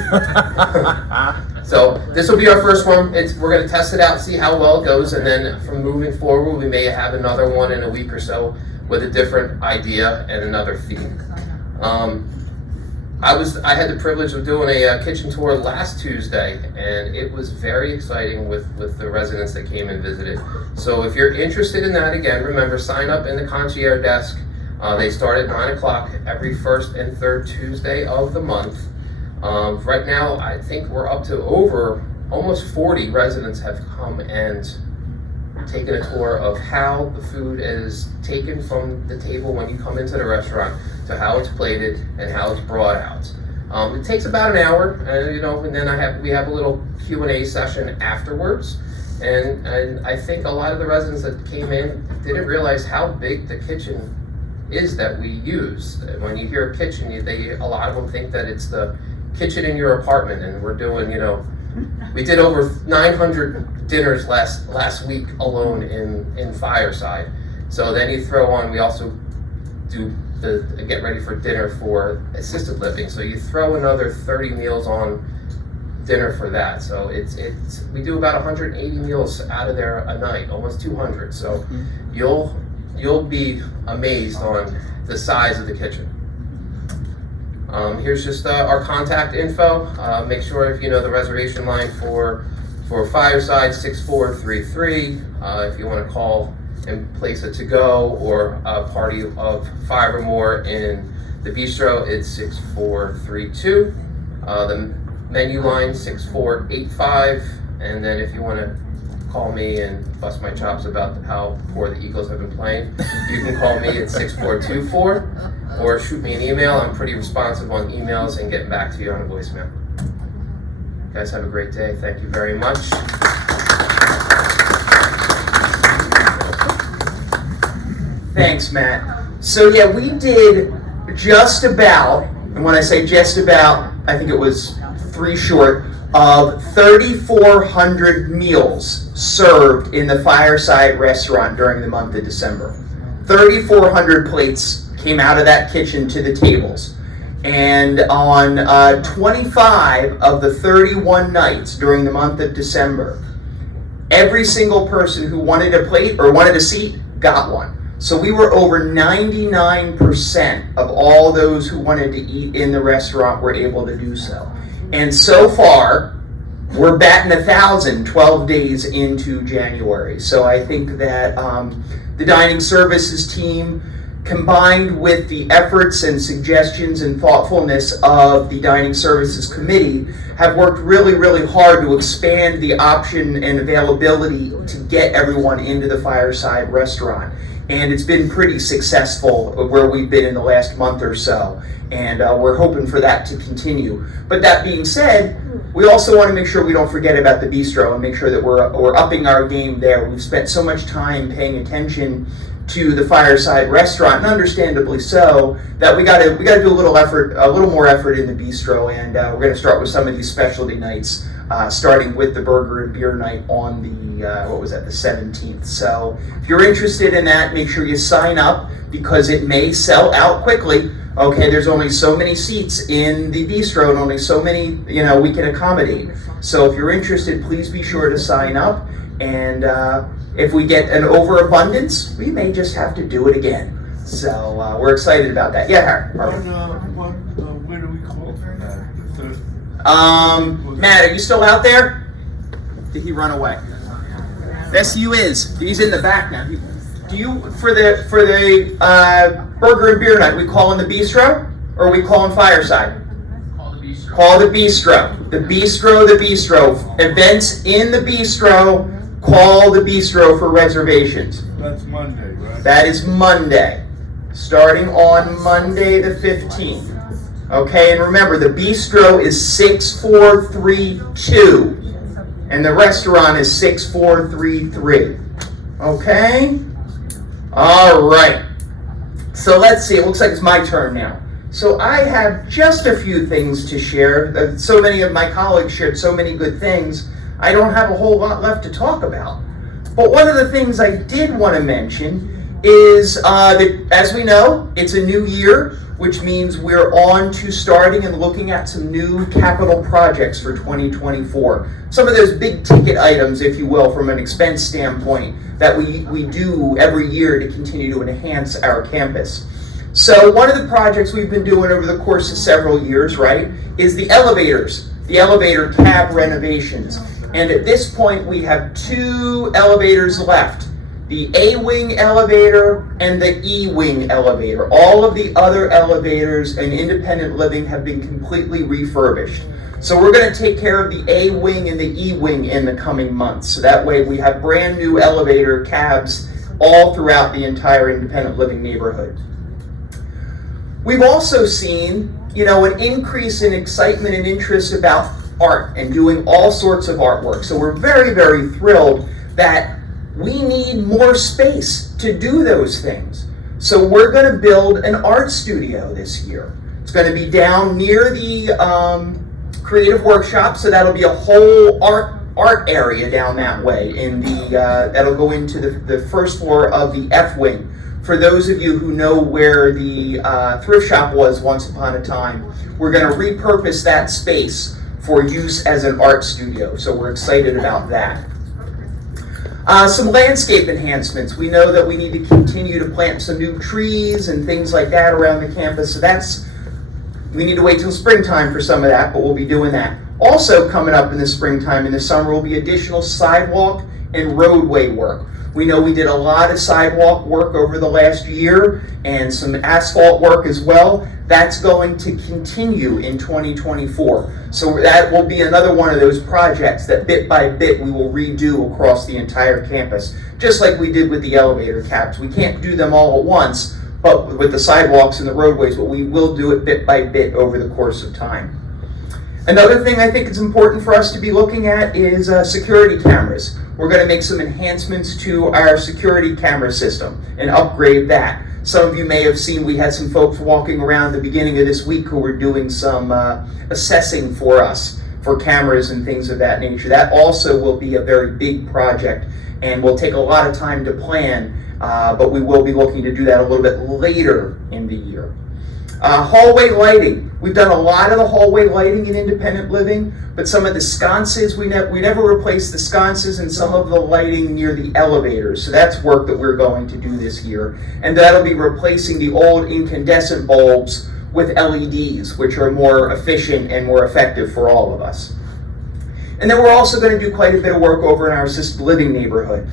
So this will be our first one. We're gonna test it out, see how well it goes, and then from moving forward, we may have another one in a week or so with a different idea and another theme. I had the privilege of doing a kitchen tour last Tuesday, and it was very exciting with the residents that came and visited. So if you're interested in that, again, remember, sign up in the concierge desk. They start at 9 o'clock every first and third Tuesday of the month. Right now, I think we're up to over almost 40 residents have come and taken a tour of how the food is taken from the table when you come into the restaurant to how it's plated and how it's brought out. It takes about an hour, and then we have a little Q&A session afterwards. And I think a lot of the residents that came in didn't realize how big the kitchen is that we use. When you hear kitchen, a lot of them think that it's the kitchen in your apartment, and we're doing, we did over 900 dinners last week alone in Fireside. So then you throw on, we also do the get ready for dinner for assisted living. So you throw another 30 meals on dinner for that. So we do about 180 meals out of there a night, almost 200. So you'll be amazed on the size of the kitchen. Here's just our contact info. Make sure if you know the reservation line for Fireside, 6433. If you want to call and place a to-go or a party of 5 or more in the bistro, it's 6432. The menu line, 6485. And then if you want to call me and bust my chops about how poor the Eagles have been playing, you can call me at 6424 or shoot me an email. I'm pretty responsive on emails and getting back to you on a voicemail. You guys have a great day. Thank you very much. Thanks, Matt. So yeah, we did just about, and when I say just about, I think it was 3 short of 3,400 meals served in the Fireside restaurant during the month of December. 3,400 plates came out of that kitchen to the tables. And on 25 of the 31 nights during the month of December, every single person who wanted a plate or wanted a seat got one. So we were over 99% of all those who wanted to eat in the restaurant were able to do so. And so far, we're batting 1,000 12 days into January. So I think that the dining services team, combined with the efforts and suggestions and thoughtfulness of the dining services committee, have worked really, really hard to expand the option and availability to get everyone into the Fireside restaurant. And it's been pretty successful where we've been in the last month or so. And we're hoping for that to continue. But that being said, We also want to make sure we don't forget about the bistro and make sure that we're upping our game there. We've spent so much time paying attention to the Fireside Restaurant, and understandably so, that we got to do a little more effort in the bistro, and we're going to start with some of these specialty nights, starting with the burger and beer night on the the 17th. So if you're interested in that, make sure you sign up because it may sell out quickly. Okay, there's only so many seats in the bistro and only so many, we can accommodate. So if you're interested, please be sure to sign up. And if we get an overabundance, we may just have to do it again. So we're excited about that. Yeah, Harry. Where do we call for that? Matt, are you still out there? Did he run away? Yes, he is. He's in the back now. Do you for the burger and beer night? We call in the bistro or we call in Fireside? Call the bistro. The bistro. Events in the bistro. Call the bistro for reservations. That's Monday, right? That is Monday, starting on Monday the 15th. Okay, and remember the bistro is 6432, and the restaurant is 6433. Okay. All right, so let's see, it looks like it's my turn now. So I have just a few things to share. So many of my colleagues shared so many good things, I don't have a whole lot left to talk about. But one of the things I did want to mention is that, as we know, it's a new year, which means we're on to starting and looking at some new capital projects for 2024. Some of those big ticket items, if you will, from an expense standpoint, that we do every year to continue to enhance our campus. So one of the projects we've been doing over the course of several years, right, is the elevators, the elevator cab renovations. And at this point, we have 2 elevators left. The A-wing elevator and the E-wing elevator. All of the other elevators in independent living have been completely refurbished. So we're going to take care of the A-wing and the E-wing in the coming months. So that way we have brand new elevator cabs all throughout the entire independent living neighborhood. We've also seen, an increase in excitement and interest about art and doing all sorts of artwork. So we're very, very thrilled that we need more space to do those things. So we're going to build an art studio this year. It's going to be down near the creative workshop, so that'll be a whole art area down that way. That'll go into the first floor of the F wing. For those of you who know where the thrift shop was once upon a time, we're going to repurpose that space for use as an art studio. So we're excited about that. Some landscape enhancements. We know that we need to continue to plant some new trees and things like that around the campus. So we need to wait till springtime for some of that, but we'll be doing that. Also coming up in the springtime and the summer will be additional sidewalk and roadway work. We know we did a lot of sidewalk work over the last year and some asphalt work as well. That's going to continue in 2024. So that will be another one of those projects that bit by bit we will redo across the entire campus, just like we did with the elevator cabs. We can't do them all at once, but with the sidewalks and the roadways, but we will do it bit by bit over the course of time. Another thing I think is important for us to be looking at is security cameras. We're going to make some enhancements to our security camera system and upgrade that. Some of you may have seen we had some folks walking around the beginning of this week who were doing some assessing for us for cameras and things of that nature. That also will be a very big project and will take a lot of time to plan, but we will be looking to do that a little bit later in the year. Hallway lighting. We've done a lot of the hallway lighting in independent living, but some of the sconces, we never replaced the sconces and some of the lighting near the elevators. So that's work that we're going to do this year. And that'll be replacing the old incandescent bulbs with LEDs, which are more efficient and more effective for all of us. And then we're also going to do quite a bit of work over in our assisted living neighborhood.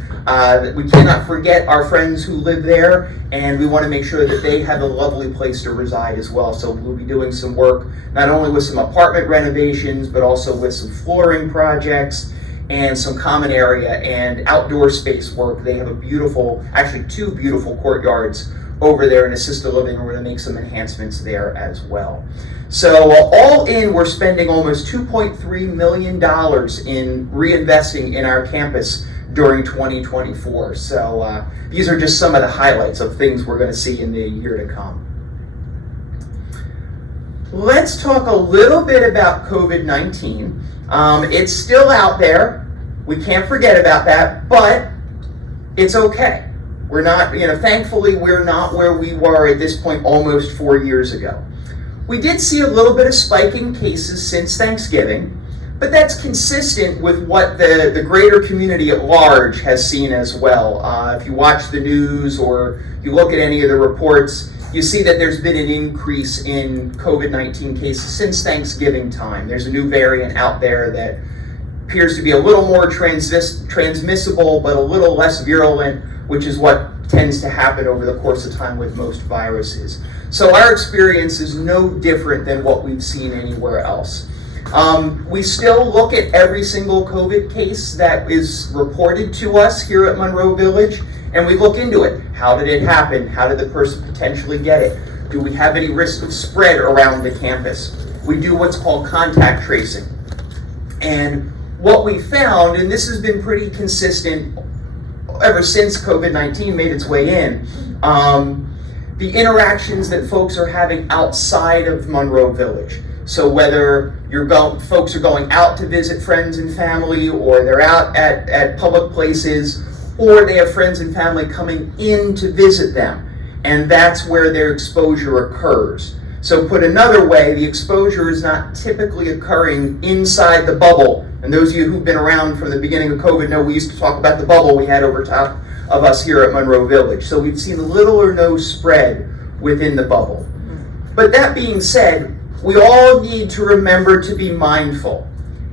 We cannot forget our friends who live there, and we want to make sure that they have a lovely place to reside as well. So we'll be doing some work, not only with some apartment renovations, but also with some flooring projects and some common area and outdoor space work. They have actually 2 beautiful courtyards over there in assisted living, and we're going to make some enhancements there as well. So all in, we're spending almost $2.3 million in reinvesting in our campus during 2024. So these are just some of the highlights of things we're going to see in the year to come. Let's talk a little bit about COVID-19. It's still out there. We can't forget about that, but it's okay. We're not, thankfully, we're not where we were at this point almost 4 years ago. We did see a little bit of spike in cases since Thanksgiving, but that's consistent with what the greater community at large has seen as well. If you watch the news or you look at any of the reports, you see that there's been an increase in COVID-19 cases since Thanksgiving time. There's a new variant out there that appears to be a little more transmissible, but a little less virulent, which is what tends to happen over the course of time with most viruses. So our experience is no different than what we've seen anywhere else. We still look at every single COVID case that is reported to us here at Monroe Village, and we look into it. How did it happen? How did the person potentially get it? Do we have any risk of spread around the campus? We do what's called contact tracing. And what we found, and this has been pretty consistent ever since COVID-19 made its way in, the interactions that folks are having outside of Monroe Village. So whether folks are going out to visit friends and family, or they're out at public places, or they have friends and family coming in to visit them, and that's where their exposure occurs. So put another way, the exposure is not typically occurring inside the bubble. And those of you who've been around from the beginning of COVID know we used to talk about the bubble we had over top of us here at Monroe Village. So we've seen little or no spread within the bubble. But that being said, we all need to remember to be mindful.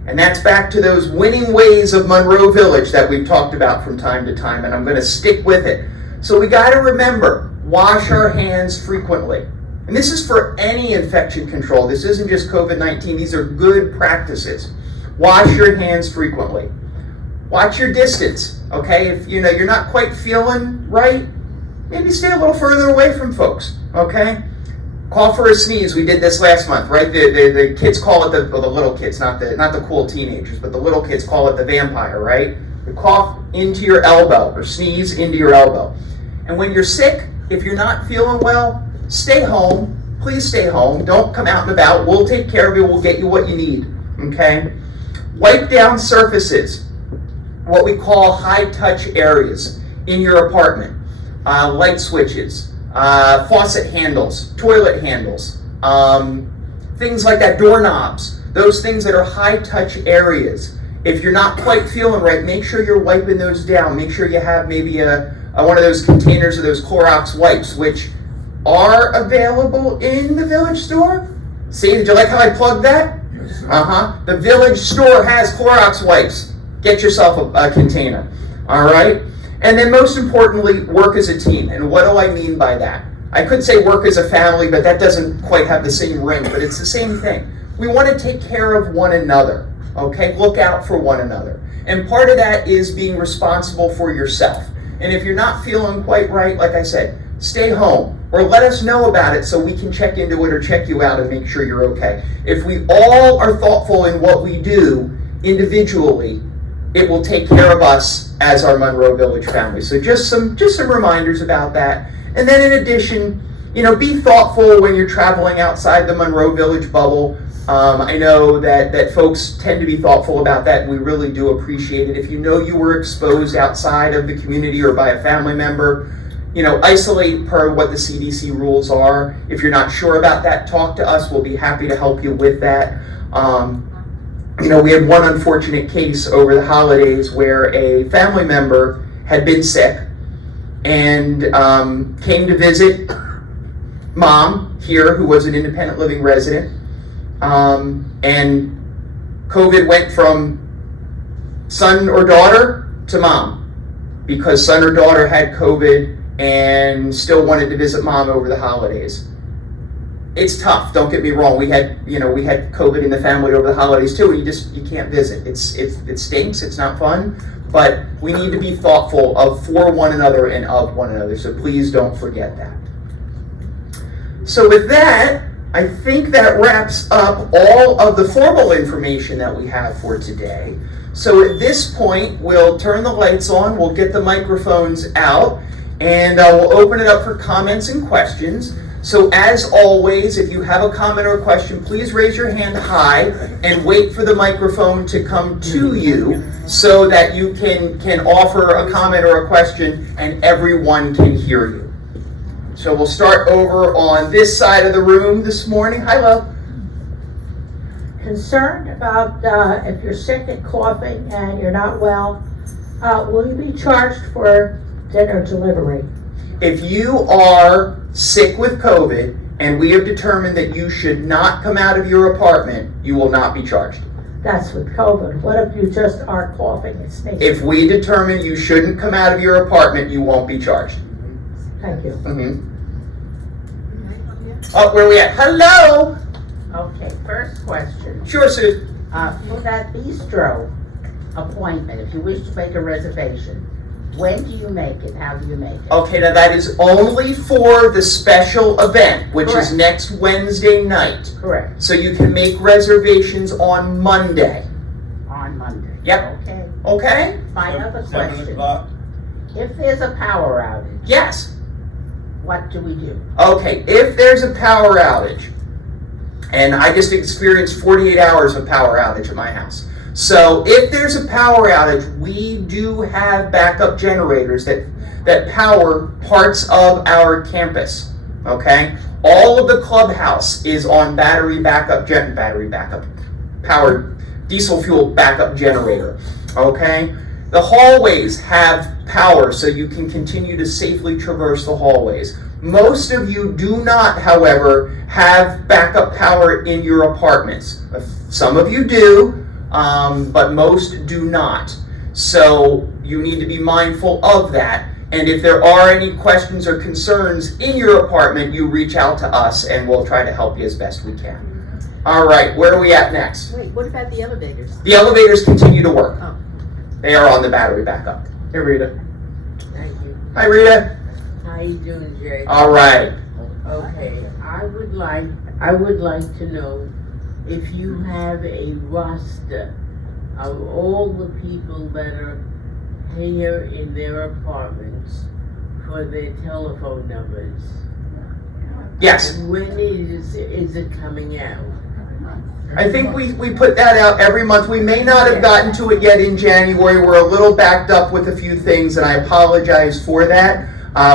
And that's back to those winning ways of Monroe Village that we've talked about from time to time, and I'm going to stick with it. So we got to remember, wash our hands frequently. And this is for any infection control. This isn't just COVID-19. These are good practices. Wash your hands frequently. Watch your distance, okay? If you're not quite feeling right, maybe stay a little further away from folks, okay? Cough or a sneeze. We did this last month, right? The kids call it the little kids, not the cool teenagers, but the little kids call it the vampire, right? You cough into your elbow or sneeze into your elbow. And when you're sick, if you're not feeling well, stay home. Please stay home. Don't come out and about. We'll take care of you. We'll get you what you need, okay? Wipe down surfaces, what we call high-touch areas in your apartment. Light switches, faucet handles, toilet handles, things like that, doorknobs, those things that are high-touch areas. If you're not quite feeling right, make sure you're wiping those down. Make sure you have maybe one of those containers of those Clorox wipes, which are available in the Village store. See, did you like how I plugged that? The Village store has Clorox wipes. Get yourself a container, all right? And then most importantly, work as a team. And what do I mean by that? I could say work as a family, but that doesn't quite have the same ring, but it's the same thing. We want to take care of one another, okay? Look out for one another. And part of that is being responsible for yourself. And if you're not feeling quite right, like I said, stay home or let us know about it so we can check into it or check you out and make sure you're okay. If we all are thoughtful in what we do individually, it will take care of us as our Monroe Village family. So just some reminders about that. And then in addition, be thoughtful when you're traveling outside the Monroe Village bubble. I know that folks tend to be thoughtful about that, and we really do appreciate it. If you know you were exposed outside of the community or by a family member, isolate per what the CDC rules are. If you're not sure about that, talk to us. We'll be happy to help you with that. We had one unfortunate case over the holidays where a family member had been sick and came to visit mom here, who was an independent living resident. And COVID went from son or daughter to mom because son or daughter had COVID and still wanted to visit mom over the holidays. It's tough, don't get me wrong. We had COVID in the family over the holidays too, and you can't visit. It stinks, it's not fun, but we need to be thoughtful for one another and of one another, so please don't forget that. So with that, I think that wraps up all of the formal information that we have for today. So at this point, we'll turn the lights on, we'll get the microphones out, and we'll open it up for comments and questions. So as always, if you have a comment or a question, please raise your hand high and wait for the microphone to come to you so that you can offer a comment or a question and everyone can hear you. So we'll start over on this side of the room this morning. Hi, Lo. Concerned about if you're sick and coughing and you're not well, will you be charged for dinner delivery? If you are sick with COVID and we have determined that you should not come out of your apartment, you will not be charged. That's with COVID. What if you just are coughing and sneezing? If we determine you shouldn't come out of your apartment, you won't be charged. Thank you. Oh, where are we at? Hello. Okay, first question. Sure, Sue. For that bistro appointment, if you wish to make a reservation, when do you make it? How do you make it? Okay, now that is only for the special event, which Correct. is next Wednesday night. Correct. So you can make reservations on Monday. On Monday. Yep. Okay. Okay? My other 7 question. o'clock. If there's a power outage, Yes. what do we do? Okay, if there's a power outage, and I just experienced 48 hours of power outage at my house. So if there's a power outage, we do have backup generators that power parts of our campus, okay? All of the clubhouse is on powered diesel fuel backup generator, okay? The hallways have power so you can continue to safely traverse the hallways. Most of you do not, however, have backup power in your apartments. Some of you do, but most do not. So you need to be mindful of that. And if there are any questions or concerns in your apartment, you reach out to us and we'll try to help you as best we can. All right, where are we at next? Wait, what about the elevators? The elevators continue to work. Oh. They are on the battery backup. Hey, Rita. Thank you. Hi, Rita. How you doing, Jay? All right. Okay, I would like to know if you have a roster of all the people that are here in their apartments for their telephone numbers. Yes. When is it coming out? I think we put that out every month. We may not have gotten to it yet in January. We're a little backed up with a few things, and I apologize for that.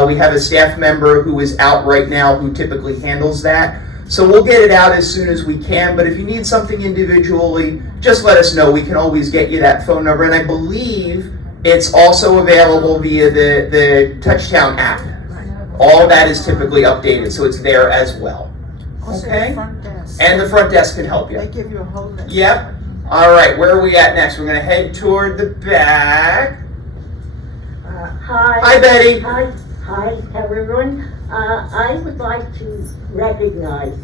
We have a staff member who is out right now who typically handles that. So we'll get it out as soon as we can, but if you need something individually, just let us know. We can always get you that phone number, and I believe it's also available via the Touchtown app. All that is typically updated, so it's there as well. Okay? And the front desk can help you. They give you a whole list. Yep. All right, where are we at next? We're gonna head toward the back. Hi. Hi, Betty. Hi, everyone. I would like to recognize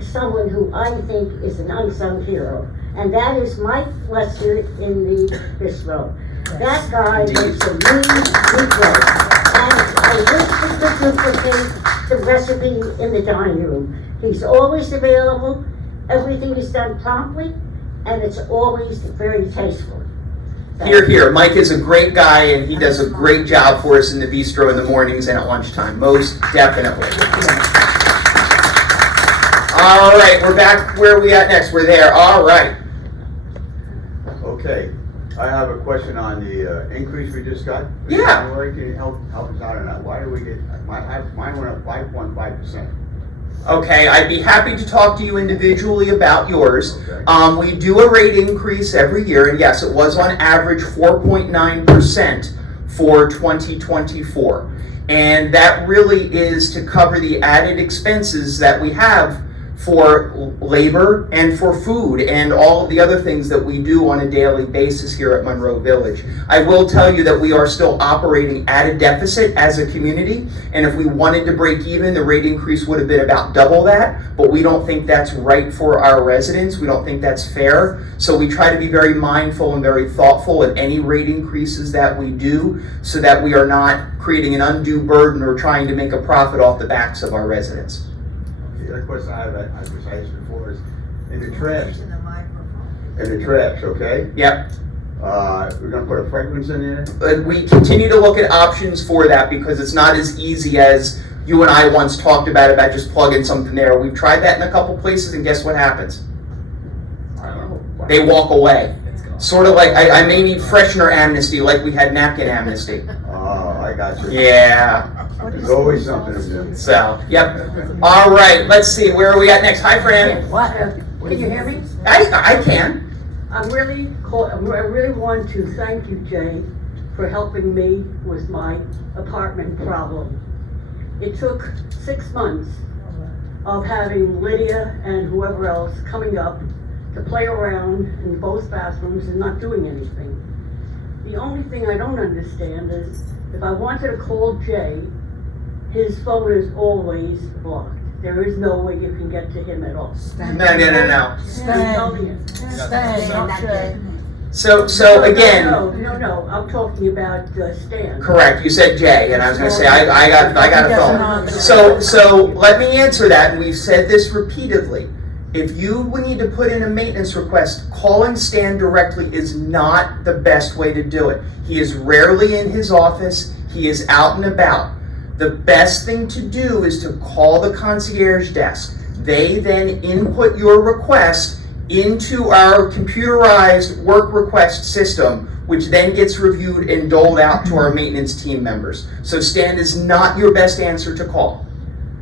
someone who I think is an unsung hero, and that is Mike Lesser in the bistro. That guy makes a mean meatloaf, and I wish we could duplicate the recipe in the dining room. He's always available, everything is done promptly, and it's always very tasteful. Here, here. Mike is a great guy, and he does a great job for us in the bistro in the mornings and at lunchtime. Most definitely. All right, we're back. Where are we at next? We're there. All right. Okay, I have a question on the increase we just got. Yeah. January. Can you help us out on that? Why do we get, mine went up 5.5%. Okay, I'd be happy to talk to you individually about yours. Okay. We do a rate increase every year, and yes, it was on average 4.9% for 2024. And that really is to cover the added expenses that we have for labor and for food and all of the other things that we do on a daily basis here at Monroe Village. I will tell you that we are still operating at a deficit as a community, and if we wanted to break even, the rate increase would have been about double that, but we don't think that's right for our residents. We don't think that's fair, so we try to be very mindful and very thoughtful at any rate increases that we do so that we are not creating an undue burden or trying to make a profit off the backs of our residents. the other question I have, which I asked before, is in the trash. In the trash, okay? Yep. We're gonna put a fragrance in there? But we continue to look at options for that because it's not as easy as you and I once talked about just plugging something there. We've tried that in a couple places and guess what happens? I don't know. They walk away. Sort of like, I may need freshener amnesty like we had napkin amnesty. Oh, I got you. Yeah. There's always something to do. So, yep. All right, let's see, where are we at next? Hi, Fran. What? Can you hear me? I can. I really want to thank you, Jay, for helping me with my apartment problem. It took 6 months of having Lydia and whoever else coming up to play around in both bathrooms and not doing anything. The only thing I don't understand is if I wanted to call Jay, his phone is always blocked. There is no way you can get to him at all. No. Stan. So again. No, I'm talking about Stan. Correct, you said Jay, and I was gonna say, I got a phone. So let me answer that, and we've said this repeatedly. If you need to put in a maintenance request, calling Stan directly is not the best way to do it. He is rarely in his office, he is out and about. The best thing to do is to call the concierge desk. They then input your request into our computerized work request system, which then gets reviewed and doled out to our maintenance team members. So Stan is not your best answer to call.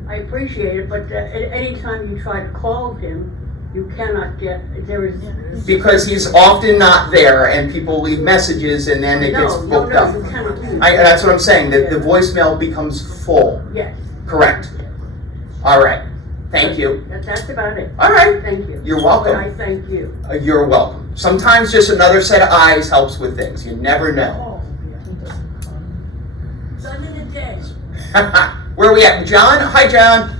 I appreciate it, but anytime you try to call him, you cannot get, there is... Because he's often not there and people leave messages and then it gets booked up. No, you cannot leave. That's what I'm saying, the voicemail becomes full. Yes. Correct. All right, thank you. That's about it. All right. Thank you. You're welcome. But I thank you. You're welcome. Sometimes just another set of eyes helps with things, you never know. Sun in the day. Where are we at? John? Hi, John.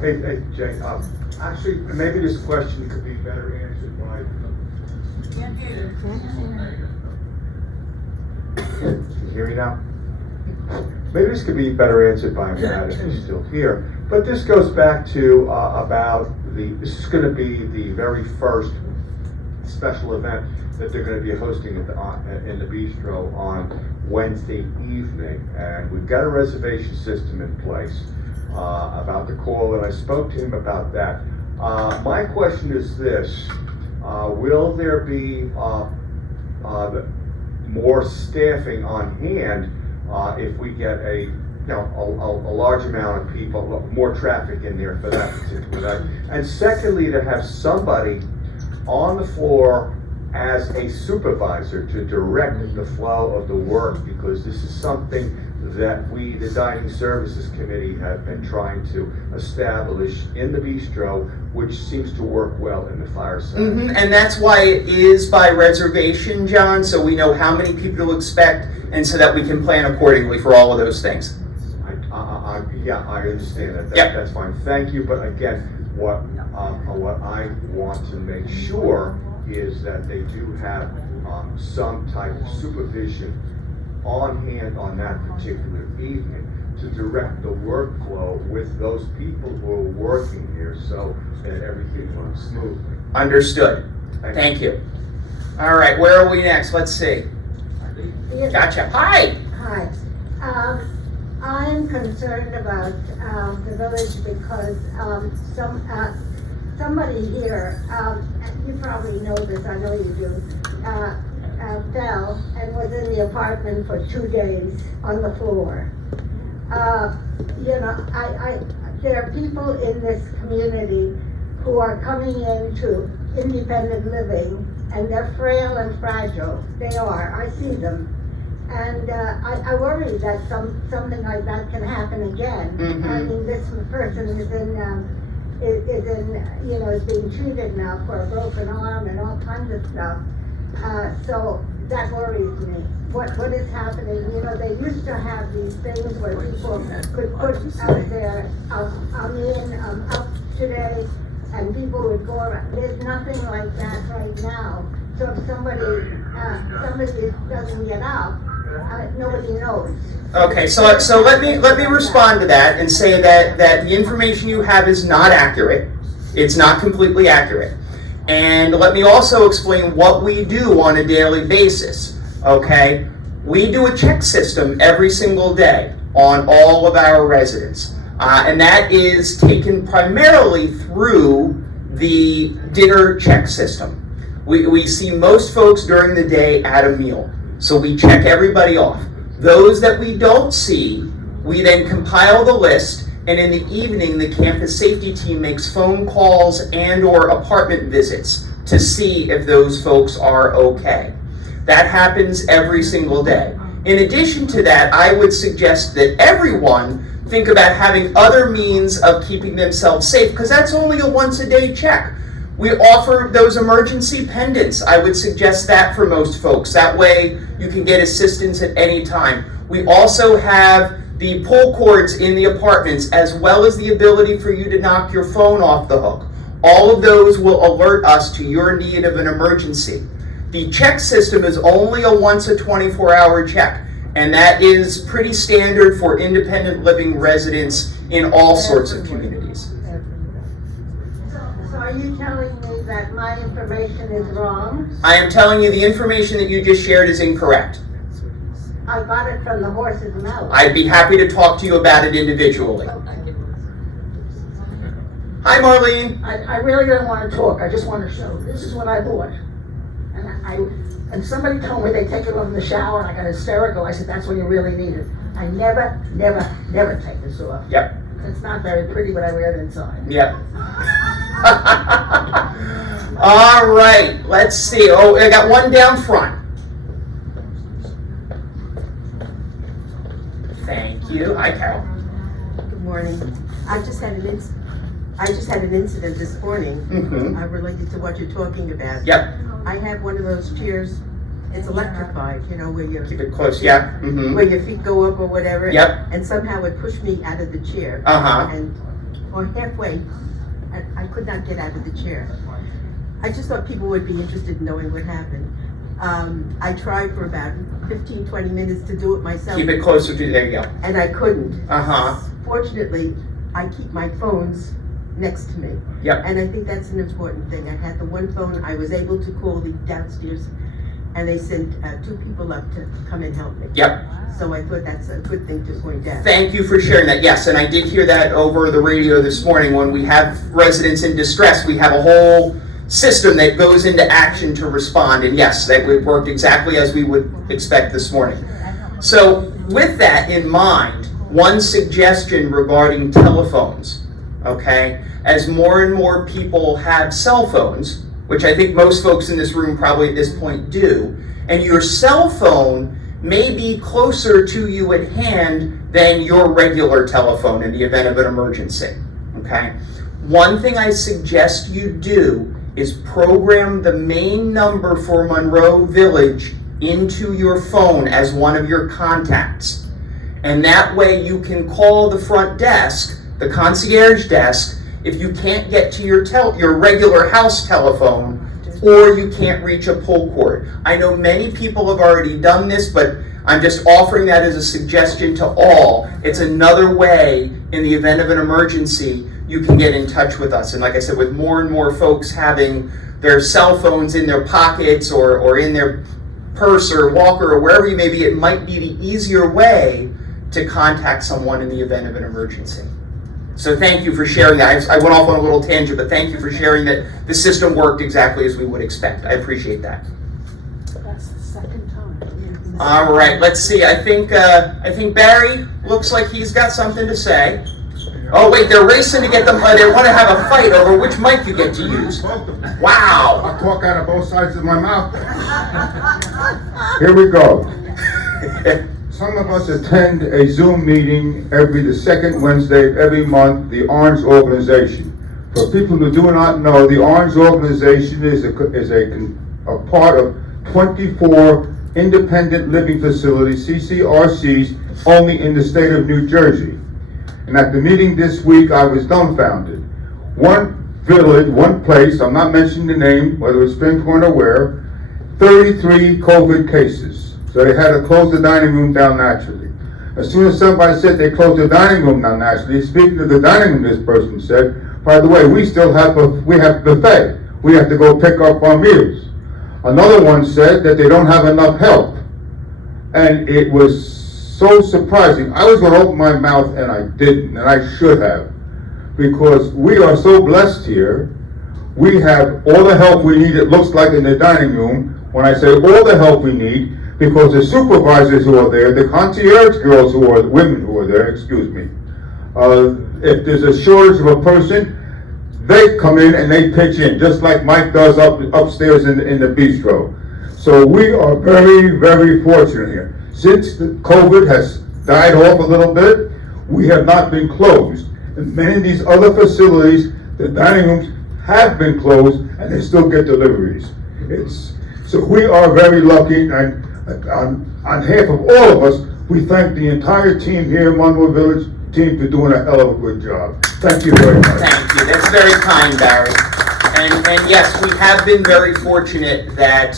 Hey, Jay, actually, maybe this question could be better answered by... Can you hear me now? Maybe this could be better answered by Matt if he's still here. But this goes back to this is going to be the very first special event that they're going to be hosting in the bistro on Wednesday evening. And we've got a reservation system in place about the call, and I spoke to him about that. My question is this, will there be more staffing on hand if we get a large amount of people, more traffic in there for that particular night? And secondly, to have somebody on the floor as a supervisor to direct the flow of the work, because this is something that we, the Dining Services Committee, have been trying to establish in the bistro, which seems to work well in the fireside. And that's why it is by reservation, John, so we know how many people to expect and so that we can plan accordingly for all of those things. Yeah, I understand that. Yep. That's fine. Thank you. But again, what I want to make sure is that they do have some type of supervision on hand on that particular evening to direct the workflow with those people who are working here so that everything runs smoothly. Understood. Thank you. All right, where are we next? Let's see. Gotcha. Hi. Hi. I'm concerned about the village because somebody here, you probably know this, I know you do, fell and was in the apartment for 2 days on the floor. There are people in this community who are coming into independent living, and they're frail and fragile. They are. I see them. And I worry that something like that can happen again. I mean, this person is being treated now for a broken arm and all kinds of stuff. So that worries me. What is happening? You know, they used to have these things where people could put I'm up today, and people would go around. There's nothing like that right now. So if somebody doesn't get up, Nobody knows. Okay, so let me respond to that and say that the information you have is not accurate. It's not completely accurate. And let me also explain what we do on a daily basis. Okay? We do a check system every single day on all of our residents. And that is taken primarily through the dinner check system. We see most folks during the day at a meal. So we check everybody off. Those that we don't see, we then compile the list, and in the evening, the campus safety team makes phone calls and/or apartment visits to see if those folks are okay. That happens every single day. In addition to that, I would suggest that everyone think about having other means of keeping themselves safe, because that's only a once-a-day check. We offer those emergency pendants. I would suggest that for most folks. That way you can get assistance at any time. We also have the pull cords in the apartments, as well as the ability for you to knock your phone off the hook. All of those will alert us to your need of an emergency. The check system is only a once a 24-hour check, and that is pretty standard for independent living residents in all sorts of communities. So are you telling me that my information is wrong? I am telling you the information that you just shared is incorrect. I got it from the horse's mouth. I'd be happy to talk to you about it individually. Hi, Marlene. I really don't want to talk, I just want to show, this is what I bought. And somebody told me they take it off in the shower, and I got hysterical. I said, that's when you really need it. I never take this off. Yep. It's not very pretty, but I wear it inside. Yep. All right, let's see. Oh, I got one down front. Thank you. Hi, Carol. Good morning. I just had an incident this morning related to what you're talking about. Yep. I have one of those chairs. It's electrified, you know, where you keep it close. Yeah. Where your feet go up or whatever. Yep. And somehow it pushed me out of the chair. Or halfway, I could not get out of the chair. I just thought people would be interested in knowing what happened. I tried for about 15-20 minutes to do it myself. Keep it closer to, there you go. And I couldn't. Uh-huh. Fortunately, I keep my phones next to me. Yep. And I think that's an important thing. I had the one phone, I was able to call the downstairs, and they sent 2 people up to come and help me. Yep. So I thought that's a good thing to point out. Thank you for sharing that. Yes, and I did hear that over the radio this morning. When we have residents in distress, we have a whole system that goes into action to respond. And yes, that would work exactly as we would expect this morning. So with that in mind, one suggestion regarding telephones, okay? As more and more people have cell phones, which I think most folks in this room probably at this point do, and your cell phone may be closer to you at hand than your regular telephone in the event of an emergency, okay? One thing I suggest you do is program the main number for Monroe Village into your phone as one of your contacts. And that way you can call the front desk, the concierge desk, if you can't get to your regular house telephone, or you can't reach a pull cord. I know many people have already done this, but I'm just offering that as a suggestion to all. It's another way, in the event of an emergency, you can get in touch with us. And like I said, with more and more folks having their cell phones in their pockets or in their purse or walker or wherever you may be, it might be the easier way to contact someone in the event of an emergency. So thank you for sharing that. I went off on a little tangent, but thank you for sharing that the system worked exactly as we would expect. I appreciate that. That's the second time. All right, let's see. I think Barry looks like he's got something to say. Oh wait, they're racing to get them. They want to have a fight over which mic you get to use. Wow! I talk out of both sides of my mouth. Here we go. Some of us attend a Zoom meeting the second Wednesday of every month, the Orange Organization. For people who do not know, the Orange Organization is a part of 24 independent living facilities, CCRCs, only in the state of New Jersey. And at the meeting this week, I was dumbfounded. One village, one place, I'm not mentioning the name, whether it's Spring Point or where, 33 COVID cases. So they had to close the dining room down naturally. As soon as somebody said they closed the dining room down naturally, speaking of the dining room, this person said, by the way, we have buffet. We have to go pick up our meals. Another one said that they don't have enough help. And it was so surprising. I was gonna open my mouth and I didn't, and I should have. Because we are so blessed here. We have all the help we need, it looks like, in the dining room. When I say all the help we need, because the supervisors who are there, the concierge girls who are, women who are there, excuse me, if there's a shortage of a person, they come in and they pitch in, just like Mike does upstairs in the bistro. So we are very, very fortunate here. Since the COVID has died off a little bit, we have not been closed. In many of these other facilities, the dining rooms have been closed and they still get deliveries. So we are very lucky, and on behalf of all of us, we thank the entire team here, Monroe Village team, for doing a hell of a good job. Thank you very much. Thank you. That's very kind, Barry. And yes, we have been very fortunate that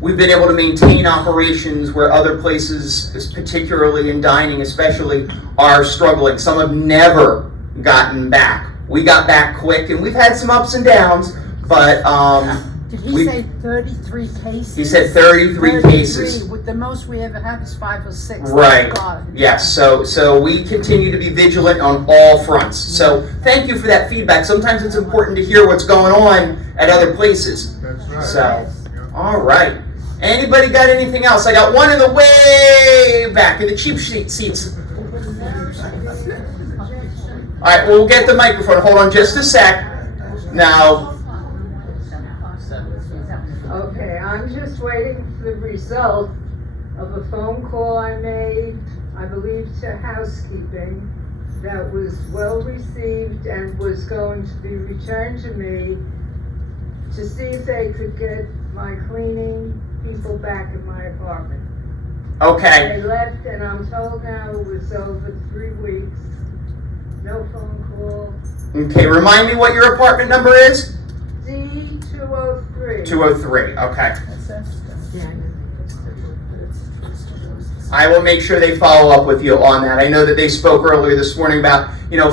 we've been able to maintain operations where other places, particularly in dining especially, are struggling. Some have never gotten back. We got back quick, and we've had some ups and downs, but Did he say 33 cases? He said 33 cases. With the most we ever have is 5 or 6. Right. Thank God. Yes. So we continue to be vigilant on all fronts. So thank you for that feedback. Sometimes it's important to hear what's going on at other places. That's right. So, all right. Anybody got anything else? I got one in the way back in the cheap seats. All right. We'll get the microphone. Hold on just a sec. Now. Okay, I'm just waiting for the result of a phone call I made, I believe to housekeeping, that was well received and was going to be returned to me to see if they could get my cleaning people back in my apartment. Okay. They left, and I'm told now it was over 3 weeks. No phone call. Okay. Remind me what your apartment number is. D203. 203. Okay. I will make sure they follow up with you on that. I know that they spoke earlier this morning about,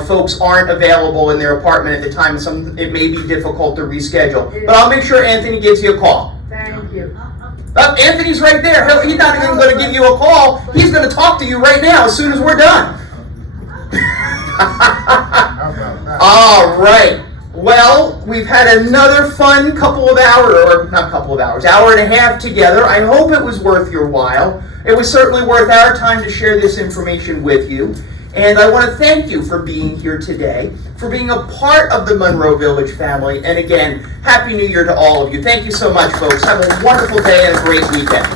folks aren't available in their apartment at the time. It may be difficult to reschedule. But I'll make sure Anthony gives you a call. Thank you. Anthony's right there. He's not even going to give you a call. He's going to talk to you right now as soon as we're done. All right. Well, we've had another fun hour and a half together. I hope it was worth your while. It was certainly worth our time to share this information with you. And I want to thank you for being here today, for being a part of the Monroe Village family. And again, Happy New Year to all of you. Thank you so much, folks. Have a wonderful day and a great weekend.